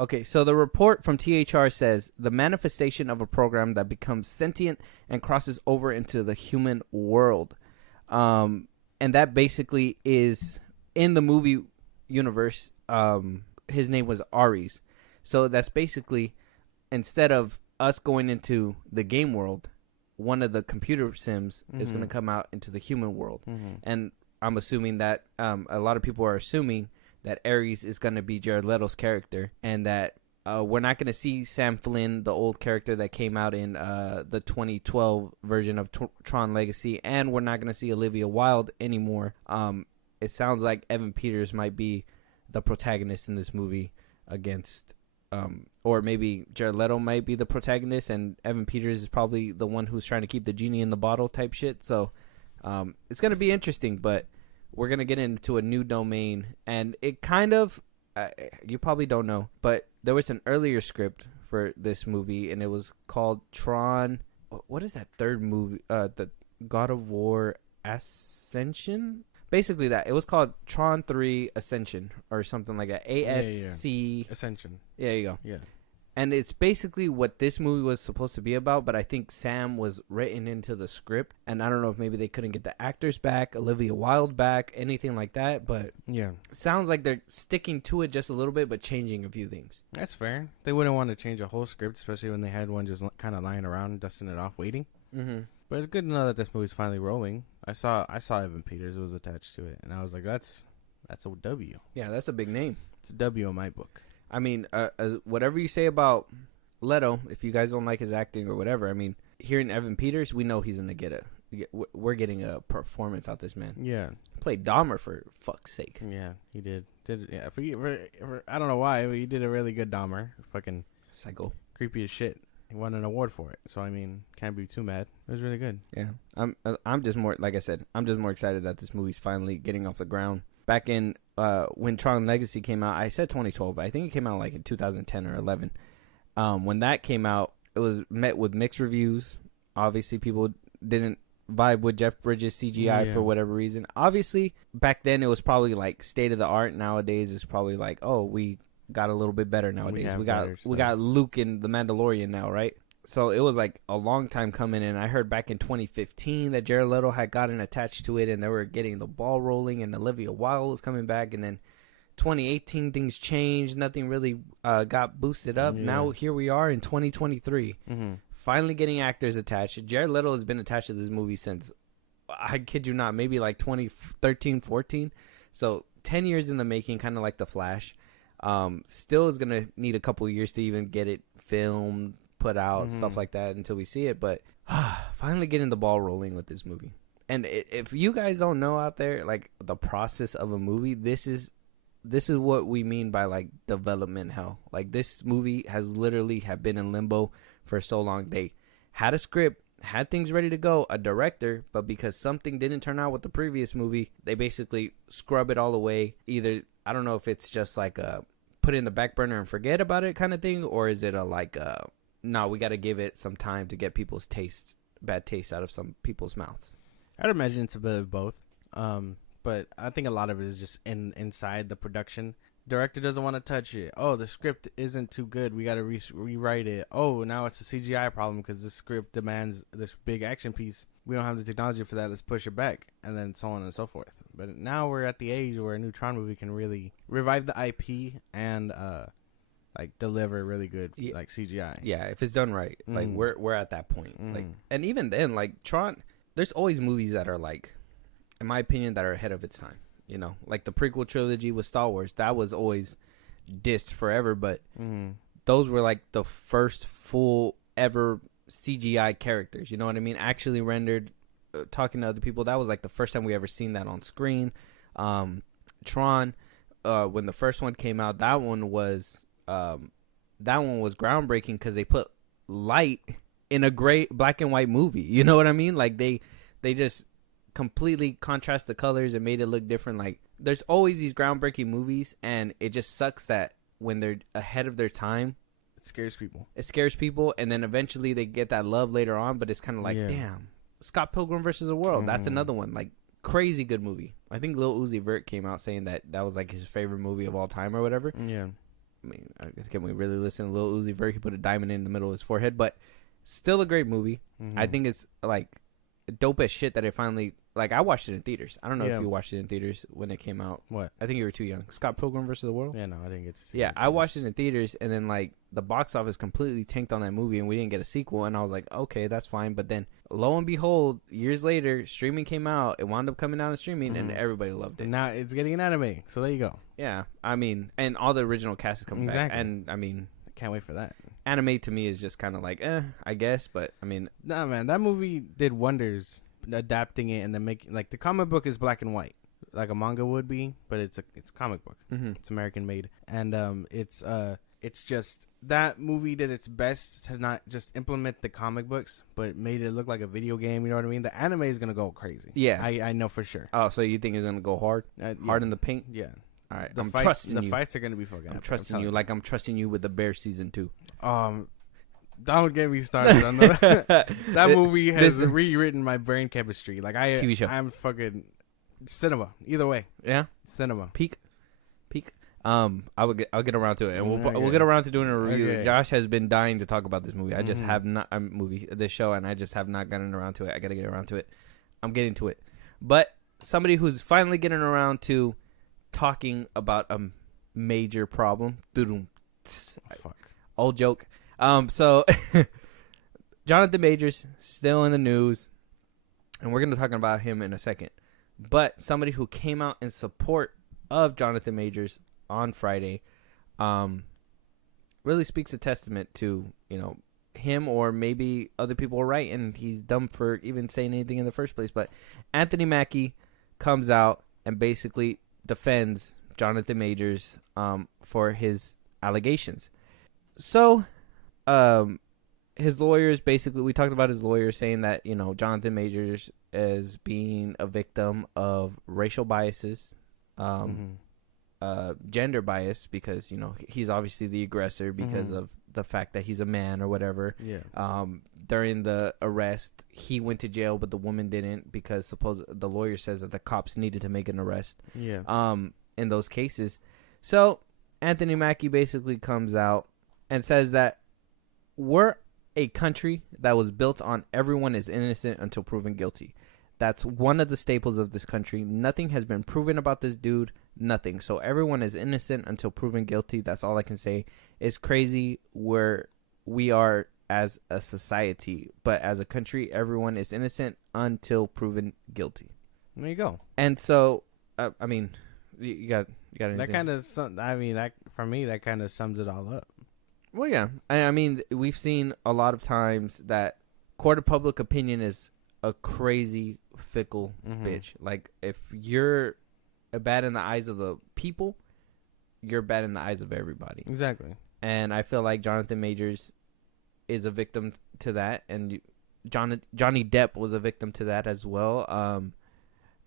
Okay, so the report from THR says the manifestation of a program that becomes sentient and crosses over into the human world, and that basically is in the movie universe. His name was Ares, so that's basically, instead of us going into the game world, one of the computer sims is going to come out into the human world. And I'm assuming that a lot of people are assuming that Ares is going to be Jared Leto's character, and that we're not going to see Sam Flynn, the old character that came out in the 2012 version of Tron Legacy, and we're not going to see Olivia Wilde anymore. It sounds like Evan Peters might be the protagonist in this movie against... or maybe Jared Leto might be the protagonist, and Evan Peters is probably the one who's trying to keep the genie in the bottle type shit. So it's going to be interesting, but we're going to get into a new domain. And it kind of, you probably don't know, but there was an earlier script for this movie, and it was called Tron. What is that 3rd movie? The God of War Ascension? Basically that. It was called Tron 3 Ascension or something like that. ASC. Ascension. Yeah, there you go. Yeah. And it's basically what this movie was supposed to be about, but I think Sam was written into the script, and I don't know if maybe they couldn't get the actors back, Olivia Wilde back, anything like that, but Yeah. sounds like they're sticking to it just a little bit, but changing a few things. That's fair. They wouldn't want to change a whole script, especially when they had one just kind of lying around, dusting it off, waiting. Mm-hmm. But it's good to know that this movie's finally rolling. I saw Evan Peters was attached to it, and I was like, that's a W. Yeah, that's a big name. It's a W in my book. I mean, whatever you say about Leto, if you guys don't like his acting or whatever, I mean, hearing Evan Peters, we know he's gonna we're getting a performance out this man. Yeah. He played Dahmer for fuck's sake. Yeah, he did. Yeah, I don't know why, but he did a really good Dahmer. Fucking Psycho. creepy as shit. He won an award for it, so I mean, can't be too mad. It was really good. Yeah, I'm just more, like I said, I'm just more excited that this movie's finally getting off the ground. Back in when Tron Legacy came out, I said 2012, but I think it came out like in 2010 or 11. When that came out, it was met with mixed reviews. Obviously, people didn't vibe with Jeff Bridges' CGI for whatever reason. Obviously, back then it was probably like state of the art. Nowadays, it's probably like, oh, we got a little bit better nowadays. We got Luke in The Mandalorian now, right? So it was like a long time coming, and I heard back in 2015 that Jared Leto had gotten attached to it, and they were getting the ball rolling, and Olivia Wilde was coming back, and then 2018 things changed. Nothing really got boosted up. Yeah. Now here we are in 2023, finally getting actors attached. Jared Leto has been attached to this movie since, I kid you not, maybe like 2013, 14. So 10 years in the making, kind of like The Flash. Still is gonna need a couple years to even get it filmed, put out, stuff like that until we see it. But finally getting the ball rolling with this movie. And if you guys don't know out there, like the process of a movie, this is what we mean by like development hell. Like this movie has literally have been in limbo for so long. They had a script, had things ready to go, a director, but because something didn't turn out with the previous movie, they basically scrub it all away. Either, I don't know if it's just like a put it in the back burner and forget about it kind of thing, or is it a like no, we got to give it some time to get people's bad taste out of some people's mouths. I'd imagine it's a bit of both. But I think a lot of it is just inside the production. Director doesn't want to touch it. Oh, the script isn't too good. We got to rewrite it. Oh, now it's a CGI problem because the script demands this big action piece. We don't have the technology for that. Let's push it back. And then so on and so forth. But now we're at the age where a new Tron movie can really revive the IP and like deliver really good like CGI. Yeah, if it's done right. Like we're at that point. Like, and even then, like Tron, there's always movies that are like, in my opinion, that are ahead of its time. You know, like the prequel trilogy with Star Wars, that was always dissed forever, but those were like the first full ever CGI characters. You know what I mean? Actually rendered. Talking to other people, that was like the first time we ever seen that on screen. Tron, when the first one came out, that one was groundbreaking because they put light in a great black and white movie. You know what I mean? Like they just completely contrast the colors and made it look different. Like there's always these groundbreaking movies, and it just sucks that when they're ahead of their time, it scares people, and then eventually they get that love later on, but it's kind of like, damn. Scott Pilgrim versus the World, that's another one, like crazy good movie. I think Lil Uzi Vert came out saying that was like his favorite movie of all time or whatever. Yeah, I mean, I guess, can we really listen to Lil Uzi Vert? He put a diamond in the middle of his forehead, but still a great movie. I think it's like dope as shit that it finally, like, I watched it in theaters. I don't know if you watched it in theaters when it came out. What? I think you were too young. Scott Pilgrim versus the World? Yeah, no, I didn't get to see it. Yeah, I watched it in theaters, and then, like, the box office completely tanked on that movie, and we didn't get a sequel, and I was like, okay, that's fine. But then, lo and behold, years later, streaming came out. It wound up coming out in streaming, and everybody loved it. And now it's getting an anime, so there you go. Yeah, I mean, and all the original cast is coming back, and, I mean, I can't wait for that. Anime, to me, is just kind of like, I guess, but, I mean. Nah, man, that movie did wonders. Adapting it and then making, like, the comic book is black and white like a manga would be, but it's a comic book. It's American made, and it's just that movie did its best to not just implement the comic books, but made it look like a video game. You know what I mean? The anime is gonna go crazy. Yeah, I know for sure. Oh, so you think it's gonna go hard, hard in the paint? Yeah. All right, The fights are gonna be fucking. I'm trusting you, like I'm trusting you with the Bear season 2. Don't get me started on that. That movie has rewritten my brain chemistry. Like TV show. I'm fucking cinema. Either way. Yeah. Cinema. Peak. I'll get around to it, and we'll Okay. get around to doing a review. Okay. Josh has been dying to talk about this movie. I just have not this show, and I just have not gotten around to it. I got to get around to it. I'm getting to it, but somebody who's finally getting around to talking about a major problem. Fuck. Old joke. So Jonathan Majors still in the news, and we're gonna talk about him in a second. But somebody who came out in support of Jonathan Majors on Friday, really speaks a testament to, him, or maybe other people are right and he's dumb for even saying anything in the first place. But Anthony Mackie comes out and basically defends Jonathan Majors for his allegations. So his lawyers, basically, we talked about his lawyers saying that, Jonathan Majors is being a victim of racial biases, gender bias, because, he's obviously the aggressor because of the fact that he's a man or whatever. Yeah. During the arrest, he went to jail, but the woman didn't, because the lawyer says that the cops needed to make an arrest. Yeah. In those cases. So Anthony Mackie basically comes out and says that we're a country that was built on everyone is innocent until proven guilty. That's one of the staples of this country. Nothing has been proven about this dude. Nothing. So everyone is innocent until proven guilty. That's all I can say. It's crazy where we are as a society, but as a country, everyone is innocent until proven guilty. There you go. And so, I mean, you got anything? That kind of, for me, that kind of sums it all up. Well, yeah. I mean, we've seen a lot of times that court of public opinion is a crazy, fickle bitch. Like, if you're bad in the eyes of the people, you're bad in the eyes of everybody. Exactly. And I feel like Jonathan Majors is a victim to that, and Johnny Depp was a victim to that as well.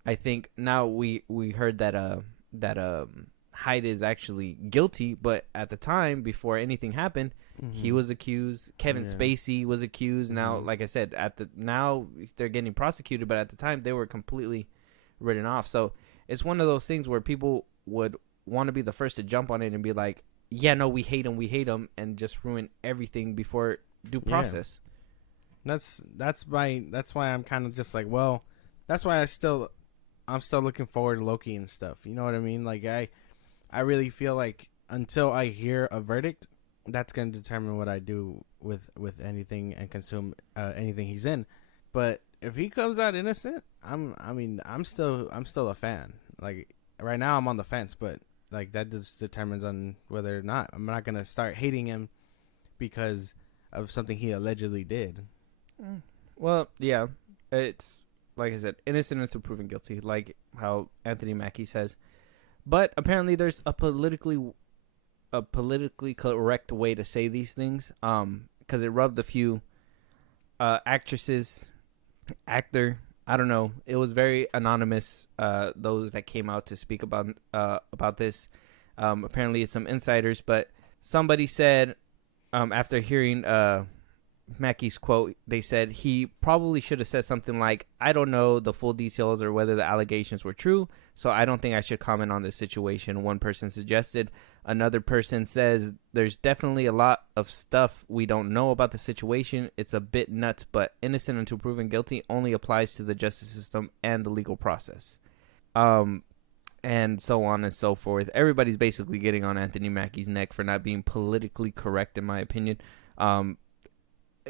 I think now we heard that Hyde is actually guilty, but at the time, before anything happened, he was accused. Kevin Spacey was accused. Now, like I said, now they're getting prosecuted, but at the time they were completely written off. So it's one of those things where people would want to be the first to jump on it and be like, yeah, no, we hate him, and just ruin everything before due process. Yeah. That's why I'm kind of just like, well, that's why I'm still looking forward to Loki and stuff. You know what I mean? Like, I really feel like until I hear a verdict, that's going to determine what I do with anything and consume anything he's in. But if he comes out innocent, I'm still a fan. Like, right now I'm on the fence, but like, that just determines on whether or not. I'm not going to start hating him because of something he allegedly did. Well, yeah, it's like I said, innocent until proven guilty, like how Anthony Mackie says. But apparently, there's a politically correct way to say these things, because it rubbed a few actor. I don't know. It was very anonymous. Those that came out to speak about this. Apparently, it's some insiders, but somebody said after hearing Mackie's quote, they said he probably should have said something like, I don't know the full details or whether the allegations were true, so I don't think I should comment on this situation, one person suggested. Another person says there's definitely a lot of stuff we don't know about the situation. It's a bit nuts, but innocent until proven guilty only applies to the justice system and the legal process. And so on and so forth. Everybody's basically getting on Anthony Mackie's neck for not being politically correct, in my opinion.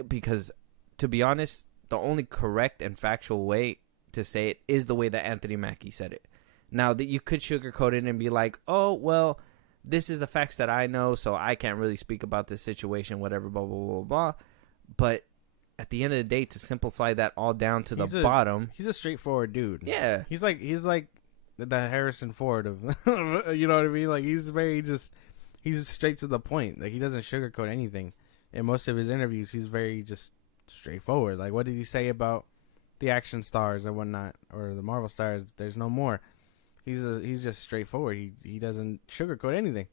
Because, to be honest, the only correct and factual way to say it is the way that Anthony Mackie said it. Now, that you could sugarcoat it and be like, oh, well, this is the facts that I know, so I can't really speak about this situation, whatever, blah, blah, blah, blah. But at the end of the day, to simplify that all down to the bottom. He's a straightforward dude. Yeah. He's like the Harrison Ford of, you know what I mean? Like, he's straight to the point. Like, he doesn't sugarcoat anything. In most of his interviews, he's very just straightforward. Like, what did he say about the action stars or whatnot, or the Marvel stars? There's no more. He's just straightforward. He doesn't sugarcoat anything,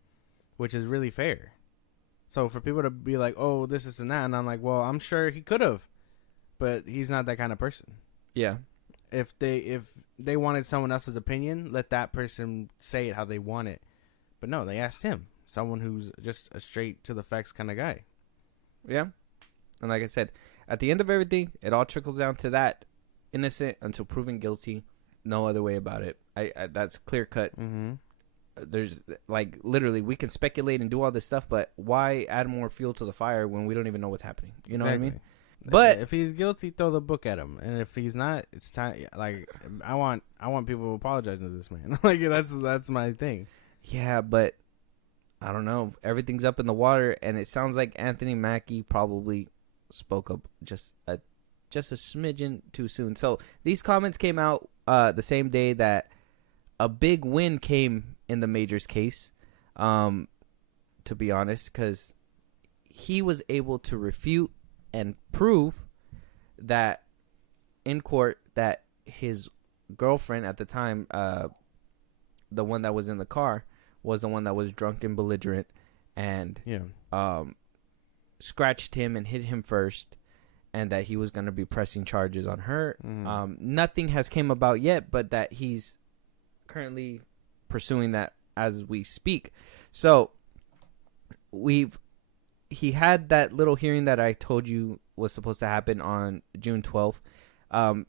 which is really fair. So for people to be like, oh, this and that, and I'm like, well, I'm sure he could have, but he's not that kind of person. Yeah. If they wanted someone else's opinion, let that person say it how they want it. But no, they asked him, someone who's just a straight to the facts kind of guy. Yeah. And like I said, at the end of everything, it all trickles down to that innocent until proven guilty. No other way about it. I that's clear cut. Mm-hmm. There's like literally we can speculate and do all this stuff, but why add more fuel to the fire when we don't even know what's happening? You know what I mean? But if he's guilty, throw the book at him, and if he's not, it's time. Like I want people to apologize to this man. Like that's my thing. yeah, but I don't know. Everything's up in the water, and it sounds like Anthony Mackie probably spoke up just a smidgen too soon. So these comments came out the same day that a big win came in the Majors case. To be honest, because he was able to refute and prove that in court that his girlfriend at the time, the one that was in the car, was the one that was drunk and belligerent and scratched him and hit him first, and that he was going to be pressing charges on her. Nothing has came about yet, but that he's currently pursuing that as we speak. So he had that little hearing that I told you was supposed to happen on June 12th. An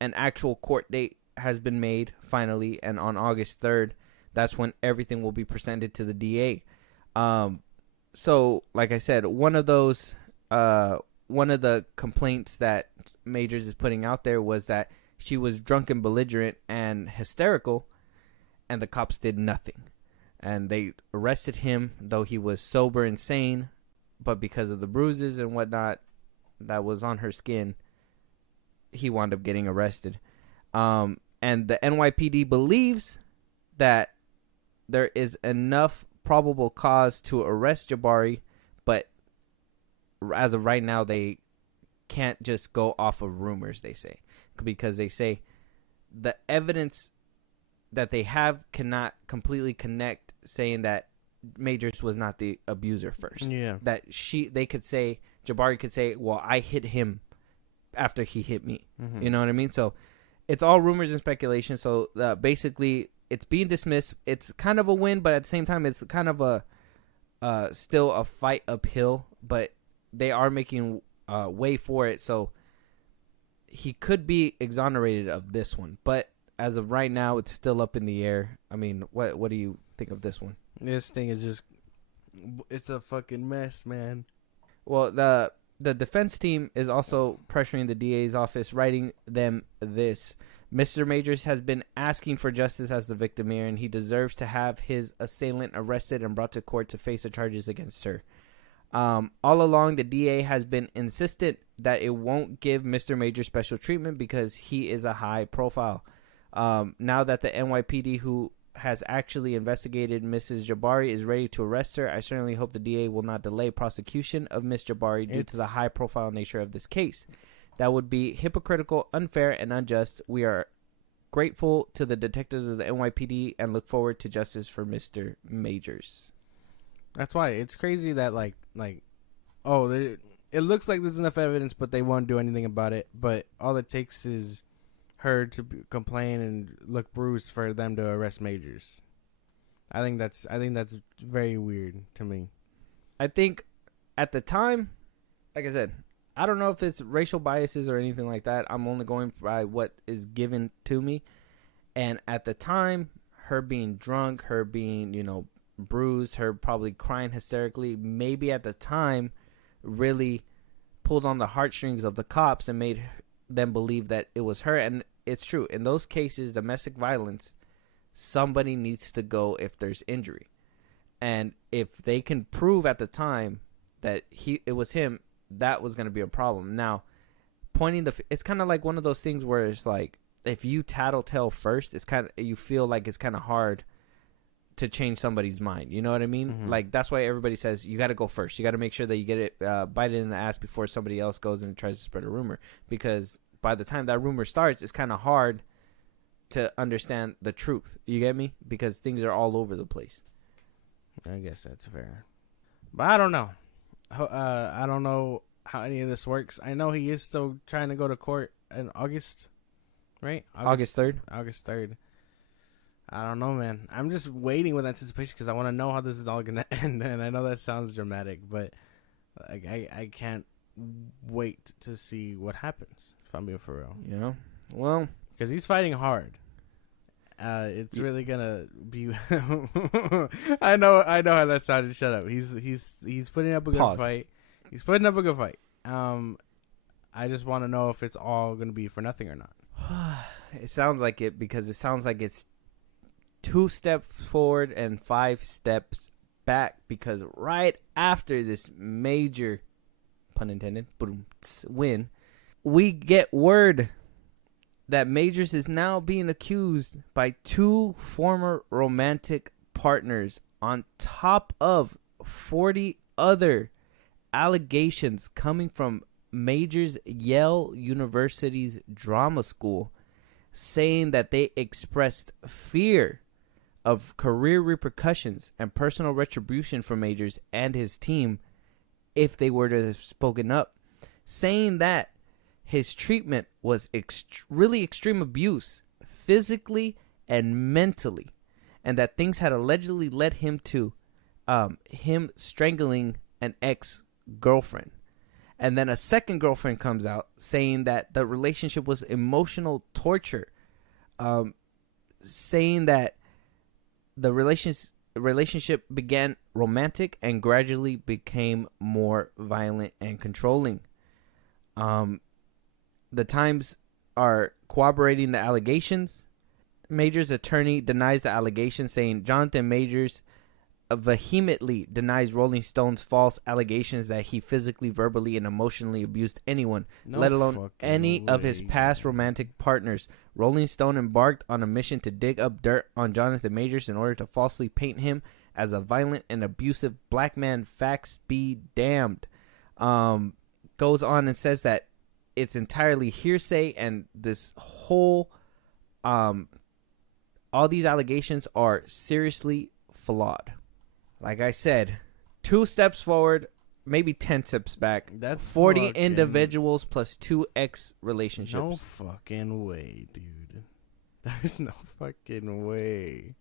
actual court date has been made finally, and on August 3rd, that's when everything will be presented to the DA. So, like I said, one of the complaints that Majors is putting out there was that she was drunk and belligerent and hysterical, and the cops did nothing. And they arrested him, though he was sober and sane, but because of the bruises and whatnot that was on her skin, he wound up getting arrested. And the NYPD believes that there is enough probable cause to arrest Jabari, but as of right now, they can't just go off of rumors, they say. Because they say the evidence that they have cannot completely connect, saying that Majors was not the abuser first. Yeah. That they could say, Jabari could say, well, I hit him after he hit me. Mm-hmm. You know what I mean? So it's all rumors and speculation. So basically, it's being dismissed. It's kind of a win, but at the same time, it's kind of a still a fight uphill. But they are making way for it. So he could be exonerated of this one. But as of right now, it's still up in the air. I mean, what do you think of this one? This thing is just, it's a fucking mess, man. Well, the defense team is also pressuring the DA's office, writing them this. Mr. Majors has been asking for justice as the victim here, and he deserves to have his assailant arrested and brought to court to face the charges against her. All along, the DA has been insistent that it won't give Mr. Majors special treatment because he is a high profile. Now that the NYPD, who has actually investigated Mrs. Jabari, is ready to arrest her, I certainly hope the DA will not delay prosecution of Ms. Jabari due to the high-profile nature of this case. That would be hypocritical, unfair, and unjust. We are grateful to the detectives of the NYPD and look forward to justice for Mr. Majors. That's why it's crazy that it looks like there's enough evidence, but they won't do anything about it. But all it takes is her to complain and look bruised for them to arrest Majors. I think that's very weird to me. I think at the time, like I said, I don't know if it's racial biases or anything like that. I'm only going by what is given to me. And at the time, her being drunk, her being, bruised, her probably crying hysterically, maybe at the time really pulled on the heartstrings of the cops and made them believe that it was her. And it's true. In those cases, domestic violence, somebody needs to go if there's injury. And if they can prove at the time that it was him, that was going to be a problem. Now, it's kind of like one of those things where it's like, if you tattletale first, you feel like it's kind of hard to change somebody's mind. You know what I mean? Mm-hmm. Like, that's why everybody says you got to go first. You got to make sure that you get it, bite it in the ass before somebody else goes and tries to spread a rumor. Because by the time that rumor starts, it's kind of hard to understand the truth. You get me? Because things are all over the place. I guess that's fair. But I don't know. I don't know how any of this works. I know he is still trying to go to court in August, right? August 3rd. August 3rd. I don't know, man. I'm just waiting with anticipation because I want to know how this is all gonna end. And I know that sounds dramatic, but like I can't wait to see what happens. If I'm being for real, Yeah. Well, because he's fighting hard. It's really gonna be. I know how that sounded. Shut up. He's putting up a good fight. He's putting up a good fight. I just want to know if it's all gonna be for nothing or not. it sounds like it because it sounds like it's 2 steps forward and 5 steps back, because right after this major, pun intended, win, we get word that Majors is now being accused by 2 former romantic partners on top of 40 other allegations coming from Majors' Yale University's drama school, saying that they expressed fear of career repercussions and personal retribution for Majors and his team if they were to have spoken up, saying that his treatment was really extreme abuse, physically and mentally, and that things had allegedly led him to him strangling an ex-girlfriend. And then a second girlfriend comes out saying that the relationship was emotional torture, saying that the relationship began romantic and gradually became more violent and controlling. The Times are corroborating the allegations. Majors' attorney denies the allegations, saying Jonathan Majors vehemently denies Rolling Stone's false allegations that he physically, verbally, and emotionally abused anyone, let alone any of his past romantic partners. Rolling Stone embarked on a mission to dig up dirt on Jonathan Majors in order to falsely paint him as a violent and abusive black man. Facts be damned. Goes on and says that it's entirely hearsay, and this whole all these allegations are seriously flawed. Like I said, 2 steps forward, maybe 10 steps back. That's 40 individuals plus 2 ex relationships. No fucking way, dude. There's no fucking way.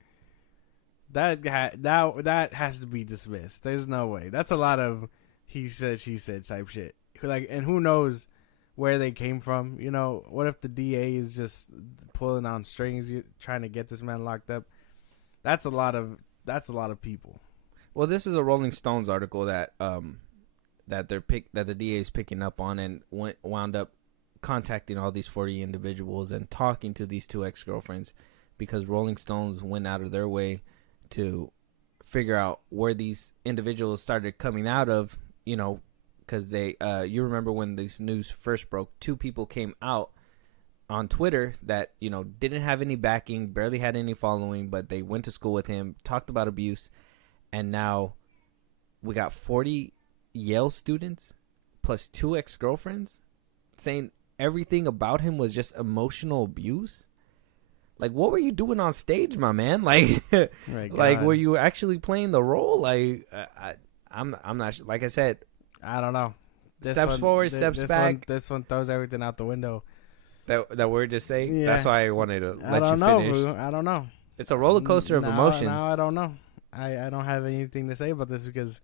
That has to be dismissed. There's no way. That's a lot of he said, she said type shit. Like, and who knows where they came from? You know, what if the DA is just pulling on strings, trying to get this man locked up? That's a lot of people. Well, this is a Rolling Stones article that that the DA is picking up on, and wound up contacting all these 40 individuals and talking to these 2 ex-girlfriends, because Rolling Stones went out of their way to figure out where these individuals started coming out of, you know, because they you remember when this news first broke, 2 people came out on Twitter that, you know, didn't have any backing, barely had any following, but they went to school with him, talked about abuse. And now we got 40 Yale students plus 2 ex-girlfriends saying everything about him was just emotional abuse. Like, what were you doing on stage, my man? Like, like, were you actually playing the role? Like, I'm not sure. Like I said, I don't know. Steps forward, steps back. This one throws everything out the window. That word just saying. Yeah. That's why I wanted to let you finish. Boo. I don't know. It's a roller coaster of emotions. Now I don't know. I don't have anything to say about this because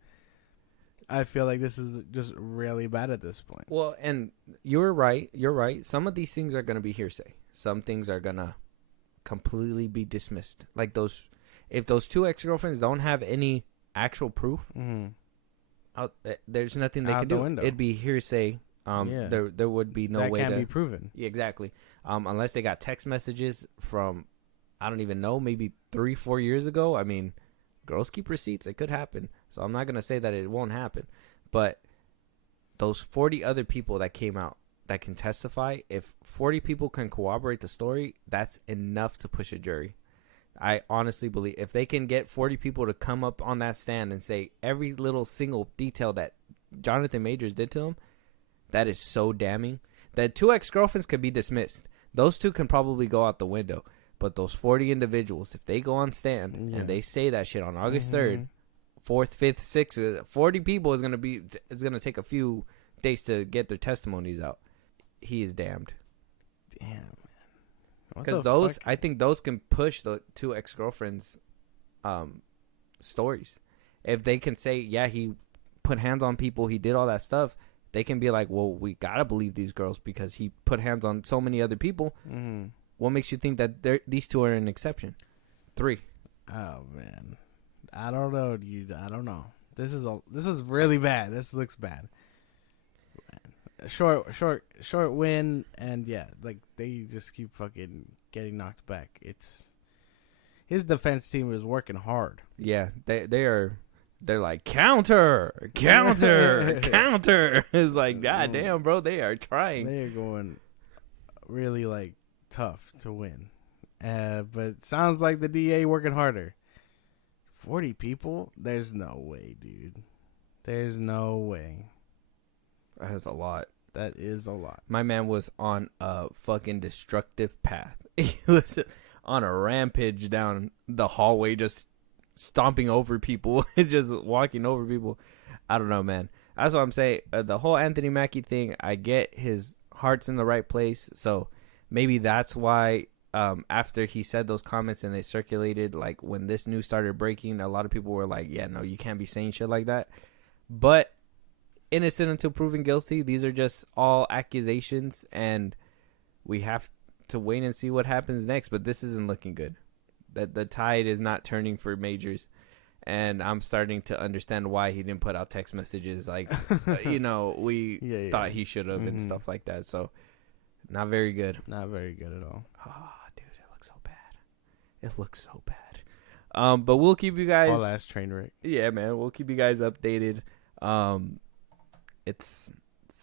I feel like this is just really bad at this point. Well, and you're right. You're right. Some of these things are going to be hearsay. Some things are going to completely be dismissed. Like if those 2 ex-girlfriends don't have any actual proof, there's nothing they can do. It'd be hearsay. There would be no way that can't be proven. Yeah, exactly. Unless they got text messages from, I don't even know, maybe 3-4 years ago. I mean, girls keep receipts. It could happen. So I'm not going to say that it won't happen. But those 40 other people that came out that can testify, if 40 people can corroborate the story, that's enough to push a jury. I honestly believe if they can get 40 people to come up on that stand and say every little single detail that Jonathan Majors did to him, that is so damning. That 2 ex-girlfriends could be dismissed. Those 2 can probably go out the window. But those 40 individuals, if they go on stand and they say that shit on August 3rd, 4th, 5th, 6th, 40 people it's going to take a few days to get their testimonies out. He is damned. Damn, man. Because those, I think those can push the two ex-girlfriends stories. If they can say, yeah, he put hands on people, he did all that stuff, they can be like, well, we gotta believe these girls because he put hands on so many other people. Mm-hmm. What makes you think that these two are an exception? 3. Oh man, I don't know, dude. I don't know. This is really bad. This looks bad. Short win, and yeah, like they just keep fucking getting knocked back. His defense team is working hard. Yeah, they're like counter. It's like, god damn, bro, they are trying. They are going really like tough to win. But sounds like the DA working harder. 40 people? There's no way, dude. There's no way. That is a lot. That is a lot. My man was on a fucking destructive path. He was on a rampage down the hallway, just stomping over people, just walking over people. I don't know, man. That's what I'm saying. The whole Anthony Mackie thing, I get his heart's in the right place. So maybe that's why after he said those comments and they circulated, like when this news started breaking, a lot of people were like, yeah, no, you can't be saying shit like that. But innocent until proven guilty. These are just all accusations, and we have to wait and see what happens next. But this isn't looking good. That the tide is not turning for Majors, and I'm starting to understand why he didn't put out text messages like, we thought he should have and stuff like that. So, not very good. Not very good at all. Oh, dude, it looks so bad. It looks so bad. But we'll keep you guys. All ass train wreck. Yeah, man, we'll keep you guys updated. It's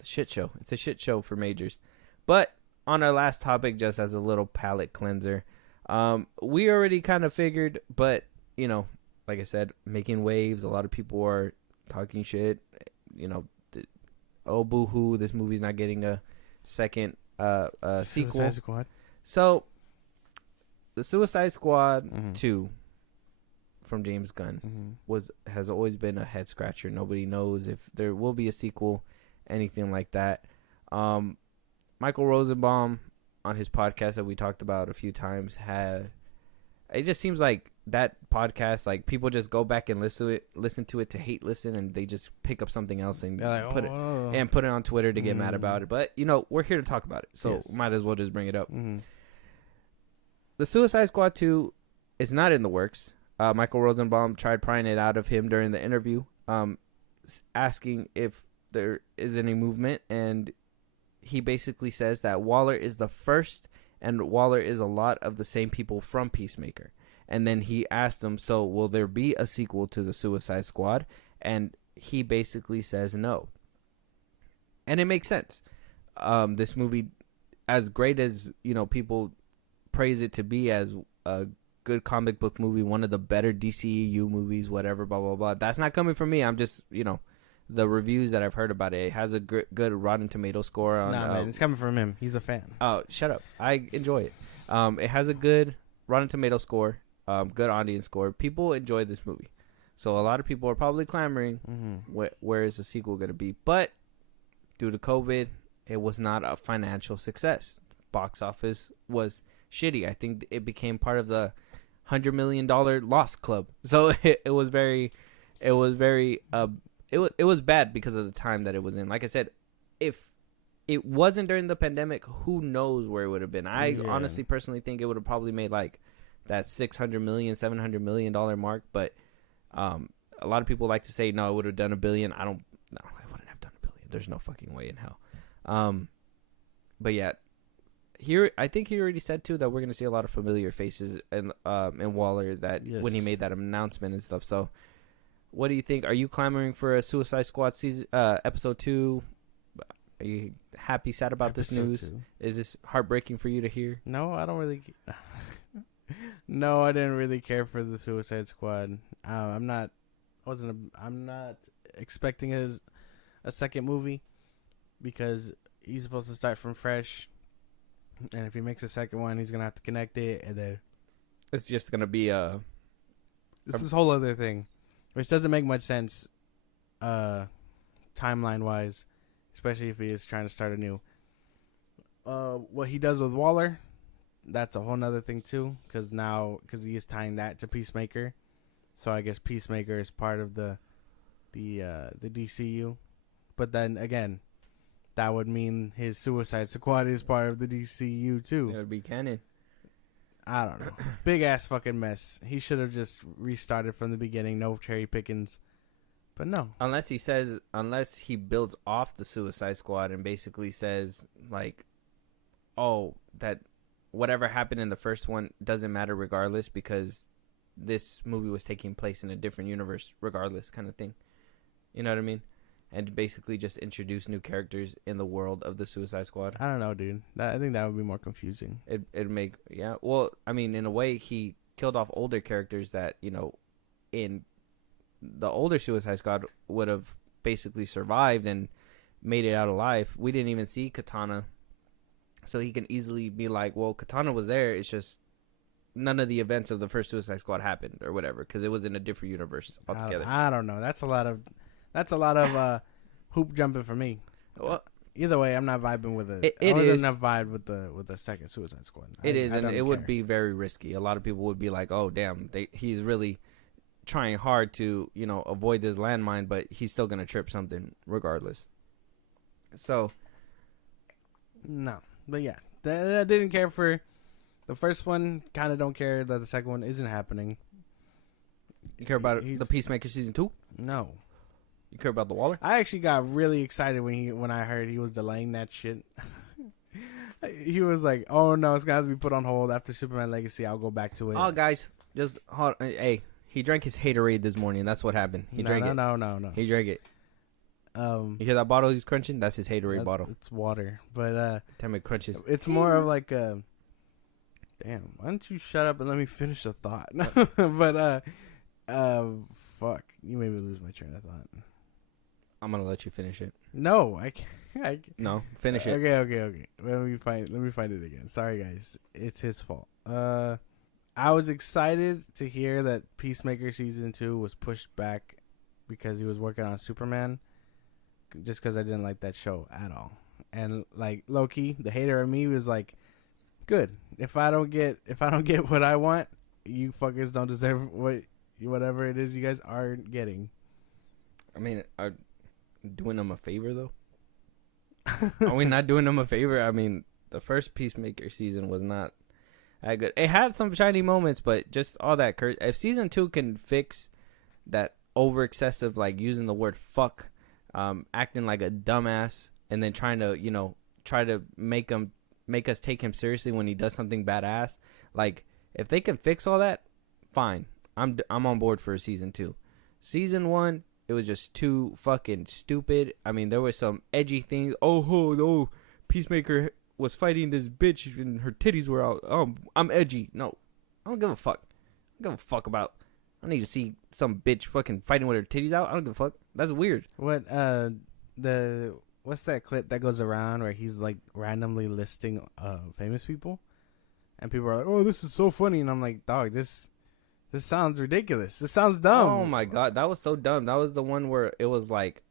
a shit show. It's a shit show for Majors. But on our last topic, just as a little palate cleanser, we already kind of figured, but, like I said, making waves. A lot of people are talking shit. Oh, boo-hoo, this movie's not getting a second sequel. Suicide Squad. So, the Suicide Squad 2 from James Gunn has always been a head scratcher. Nobody knows if there will be a sequel, anything like that. Michael Rosenbaum on his podcast that we talked about a few times it just seems like that podcast, like people just go back and listen to it to hate listen, and they just pick up something else and put it on Twitter to get mad about it. But we're here to talk about it, so might as well just bring it up. The Suicide Squad 2 is not in the works. Michael Rosenbaum tried prying it out of him during the interview, asking if there is any movement, and he basically says that Waller is the first, and Waller is a lot of the same people from Peacemaker. And then he asked him, so will there be a sequel to the Suicide Squad? And he basically says no. And it makes sense. This movie, as great as people praise it to be as a good comic book movie, one of the better DCEU movies, whatever, blah, blah, blah. That's not coming from me. I'm just, the reviews that I've heard about it. It has a good Rotten Tomato score. On, man, it's coming from him. He's a fan. Oh, shut up. I enjoy it. It has a good Rotten Tomato score, good audience score. People enjoy this movie. So a lot of people are probably clamoring, where is the sequel going to be? But due to COVID, it was not a financial success. Box office was shitty. I think it became part of the $100 million loss club. So it was bad because of the time that it was in. Like I said, if it wasn't during the pandemic, who knows where it would have been. I honestly personally think it would have probably made like that $600 million, $700 million mark. But a lot of people like to say, no, it would have done $1 billion. I wouldn't have done $1 billion. There's no fucking way in hell. But yeah, here, I think he already said too that we're gonna see a lot of familiar faces in Waller when he made that announcement and stuff. So, what do you think? Are you clamoring for a Suicide Squad season episode 2? Are you happy, sad about this news? 2. Is this heartbreaking for you to hear? No, I don't really. No, I didn't really care for the Suicide Squad. I'm not expecting a second movie because he's supposed to start from fresh. And if he makes a second one, he's going to have to connect it. And then it's just going to be this whole other thing, which doesn't make much sense timeline-wise, especially if he is trying to start anew. What he does with Waller, that's a whole nother thing too, because he is tying that to Peacemaker, so I guess Peacemaker is part of the DCU, but then again, that would mean his Suicide Squad is part of the DCU too. It would be canon. I don't know. Big ass fucking mess. He should have just restarted from the beginning. No cherry pickings. But no. Unless he builds off the Suicide Squad and basically says, like, oh, that whatever happened in the first one doesn't matter regardless because this movie was taking place in a different universe regardless kind of thing. You know what I mean? And basically just introduce new characters in the world of the Suicide Squad. I don't know, dude. I think that would be more confusing. It'd make, yeah. Well, I mean, in a way, he killed off older characters that, you know, in the older Suicide Squad would have basically survived and made it out alive. We didn't even see Katana. So he can easily be like, well, Katana was there. It's just none of the events of the first Suicide Squad happened or whatever because it was in a different universe altogether. I don't know. That's a lot of hoop jumping for me. Well, either way, I'm not vibing with it. It is not vibe with the second Suicide Squad. It is, and it would be very risky. A lot of people would be like, "Oh, damn, he's really trying hard to, you know, avoid this landmine, but he's still gonna trip something regardless." So, no, but yeah, I didn't care for the first one. Kind of don't care that the second one isn't happening. You care about the Peacemaker season 2? No. You care about the Waller? I actually got really excited when I heard he was delaying that shit. He was like, "Oh no, it's gonna have to be put on hold after Superman Legacy. I'll go back to it." Oh, guys, just hold. Hey, he drank his Haterade this morning. That's what happened. He drank it. No. He drank it. You hear that bottle he's crunching? That's his Haterade bottle. It's water, but Time it crunches. it's more of like a. Damn, why don't you shut up and let me finish the thought? But fuck, you made me lose my train of thought. I'm gonna let you finish it. No, I can't. No, finish it. Okay. Let me find it again. Sorry, guys. It's his fault. I was excited to hear that Peacemaker season 2 was pushed back because he was working on Superman. Just because I didn't like that show at all, and like low key, the hater of me was like, "Good. If I don't get what I want, you fuckers don't deserve whatever it is you guys aren't getting." I mean, are doing them a favor though? Are we not doing them a favor? I mean, the first Peacemaker season was not that good. It had some shiny moments, but just all that. If season 2 can fix that over excessive, like using the word fuck, acting like a dumbass, and then trying to make us take him seriously when he does something badass. Like, if they can fix all that, fine. I'm on board for season 2. Season 1. It was just too fucking stupid. I mean, there was some edgy things. Oh, Peacemaker was fighting this bitch and her titties were out. Oh, I'm edgy. No, I don't give a fuck. I don't give a fuck about. I don't need to see some bitch fucking fighting with her titties out. I don't give a fuck. That's weird. What's that clip that goes around where he's like randomly listing famous people, and people are like, "Oh, this is so funny," and I'm like, "Dog, this sounds ridiculous. This sounds dumb." Oh my god, that was so dumb. That was the one where it was like,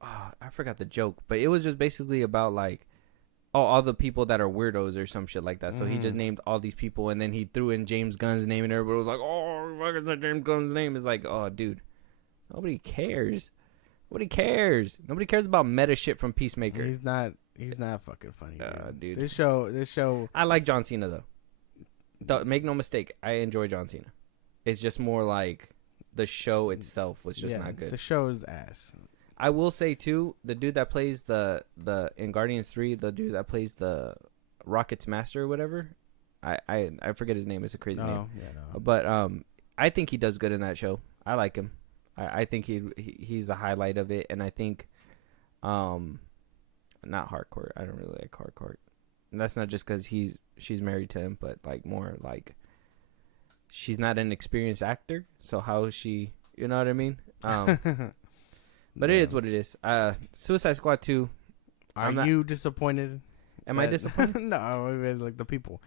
I forgot the joke, but it was just basically about like, all the people that are weirdos or some shit like that. So he just named all these people, and then he threw in James Gunn's name, and everybody was like, "Oh, fuck is that James Gunn's name?" It's like, oh, dude, nobody cares. Nobody cares. Nobody cares about meta shit from Peacemaker. He's not fucking funny, dude. This show. I like John Cena though. Make no mistake, I enjoy John Cena. It's just more like the show itself was just not good. The show is ass. I will say too, the dude that plays the in Guardians 3, the dude that plays the Rocket's master or whatever, I forget his name. It's a crazy name. Yeah, no. But I think he does good in that show. I like him. I think he's the highlight of it, and I think not hardcore. I don't really like hardcore. And that's not just because she's married to him, but like more like she's not an experienced actor, so how is she, you know what I mean? But it is what it is. Suicide Squad 2. Are you disappointed? Am I disappointed? No, I mean, like the people.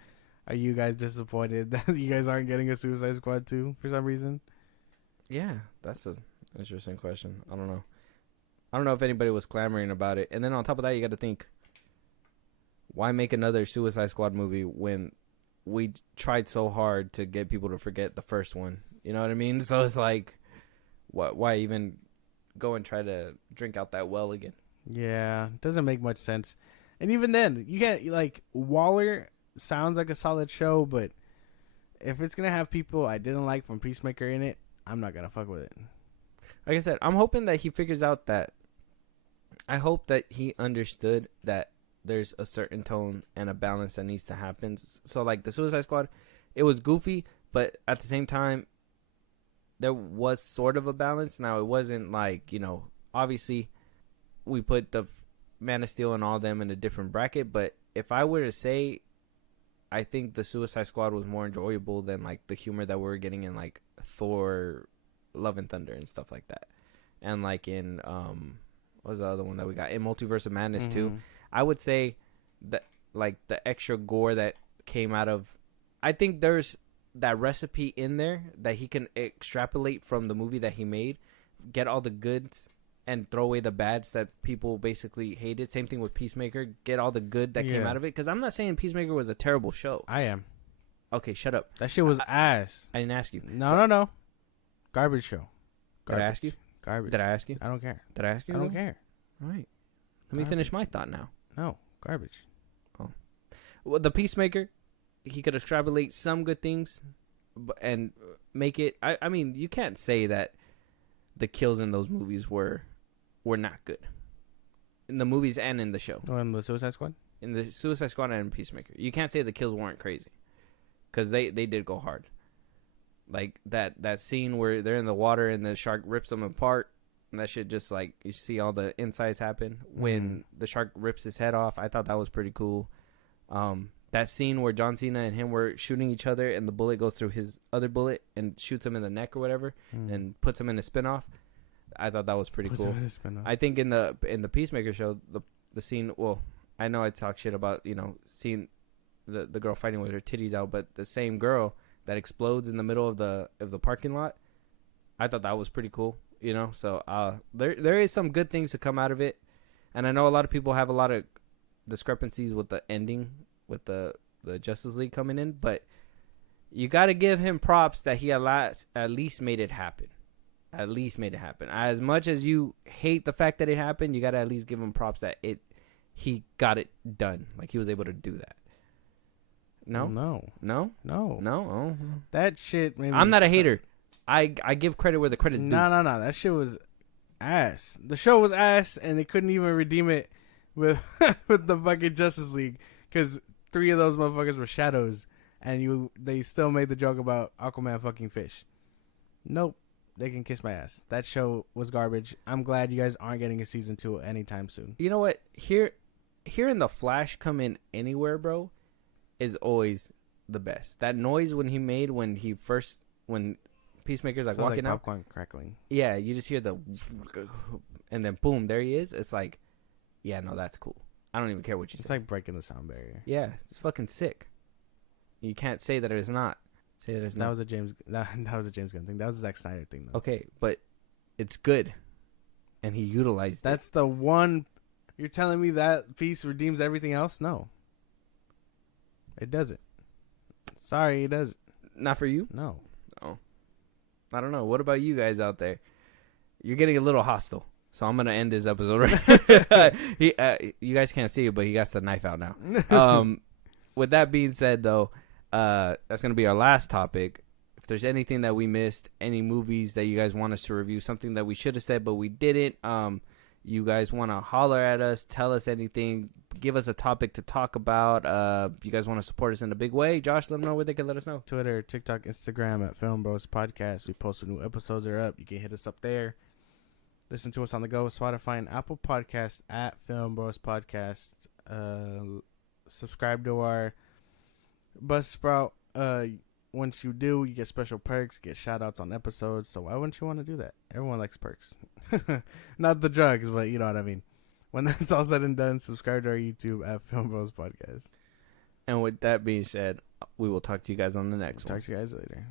Are you guys disappointed that you guys aren't getting a Suicide Squad 2 for some reason? Yeah, that's an interesting question. I don't know. I don't know if anybody was clamoring about it. And then on top of that, you got to think, why make another Suicide Squad movie when we tried so hard to get people to forget the first one? You know what I mean? So it's like, why even go and try to drink out that well again? Yeah, doesn't make much sense. And even then, you can't, like, Waller sounds like a solid show, but if it's going to have people I didn't like from Peacemaker in it, I'm not going to fuck with it. Like I said, I'm hoping that he figures out that, I hope that he understood that there's a certain tone and a balance that needs to happen. So, like, the Suicide Squad, it was goofy, but at the same time, there was sort of a balance. Now, it wasn't like, you know, obviously, we put the Man of Steel and all them in a different bracket, but if I were to say, I think the Suicide Squad was more enjoyable than, like, the humor that we were getting in, like, Thor, Love and Thunder and stuff like that. And, like, in, what was the other one that we got? In Multiverse of Madness, too. I would say that, like, the extra gore that came out of, I think there's that recipe in there that he can extrapolate from the movie that he made, get all the goods and throw away the bads that people basically hated. Same thing with Peacemaker. Get all the good that came out of it. Because I'm not saying Peacemaker was a terrible show. I am. Okay, shut up. That shit was ass. I didn't ask you. No. Garbage show. Did I ask you? Garbage. Did I ask you? I don't care. Did I ask you? I don't care. All right. Let me finish my thought now. No, garbage. Oh. Well, the Peacemaker, he could extrapolate some good things and make it... I mean, you can't say that the kills in those movies were not good. In the movies and in the show. Oh, in the Suicide Squad? In the Suicide Squad and in Peacemaker. You can't say the kills weren't crazy. Because they did go hard. Like, that scene where they're in the water and the shark rips them apart. And that shit just, like, you see all the insides happen. When the shark rips his head off, I thought that was pretty cool. That scene where John Cena and him were shooting each other and the bullet goes through his other bullet and shoots him in the neck or whatever. And puts him in a spin-off. I thought that was pretty cool. I think in the Peacemaker show, the scene, well, I know I talk shit about, you know, seeing the girl fighting with her titties out, but the same girl that explodes in the middle of the parking lot, I thought that was pretty cool, you know. So there is some good things to come out of it, and I know a lot of people have a lot of discrepancies with the ending with the Justice League coming in, but you got to give him props that he at least made it happen. At least made it happen. As much as you hate the fact that it happened, you got to at least give him props that he got it done. Like, he was able to do that. No? Oh. That shit made me I'm not a hater. I give credit where the credit's due. No. That shit was ass. The show was ass, and they couldn't even redeem it with with the fucking Justice League because 3 of those motherfuckers were shadows, and they still made the joke about Aquaman fucking fish. Nope. They can kiss my ass. That show was garbage. I'm glad you guys aren't getting a season 2 anytime soon. You know what? Hearing the Flash come in anywhere, bro, is always the best. That noise when he made when Peacemaker's like walking out, popcorn crackling. Yeah, you just hear the, and then boom, there he is. It's like, yeah, no, that's cool. I don't even care what you say. It's like breaking the sound barrier. Yeah, it's fucking sick. You can't say that it's not. Say that it's not. That was a James Gunn thing. That was a Zack Snyder thing, though. Okay, but it's good, and he utilized it. That's the one. You're telling me that piece redeems everything else? No, it doesn't. Sorry, it doesn't. Not for you? No. Oh, I don't know. What about you guys out there? You're getting a little hostile, so I'm gonna end this episode right. You guys can't see it, but he got the knife out now. With that being said, though. That's going to be our last topic. If there's anything that we missed, any movies that you guys want us to review, something that we should have said but we didn't, you guys want to holler at us, tell us anything, give us a topic to talk about. You guys want to support us in a big way, Josh, let them know where they can let us know. Twitter, TikTok, Instagram at FilmBros Podcast. We post when new episodes are up. You can hit us up there. Listen to us on the go, Spotify and Apple Podcasts at FilmBros Podcast. Subscribe to our Buzzsprout. Once you do, you get special perks, get shout outs on episodes. So why wouldn't you want to do that? Everyone likes perks. Not the drugs, but you know what I mean. When that's all said and done, subscribe to our YouTube at FilmBros Podcast. And with that being said, we will talk to you guys on the next one. Talk to you guys later.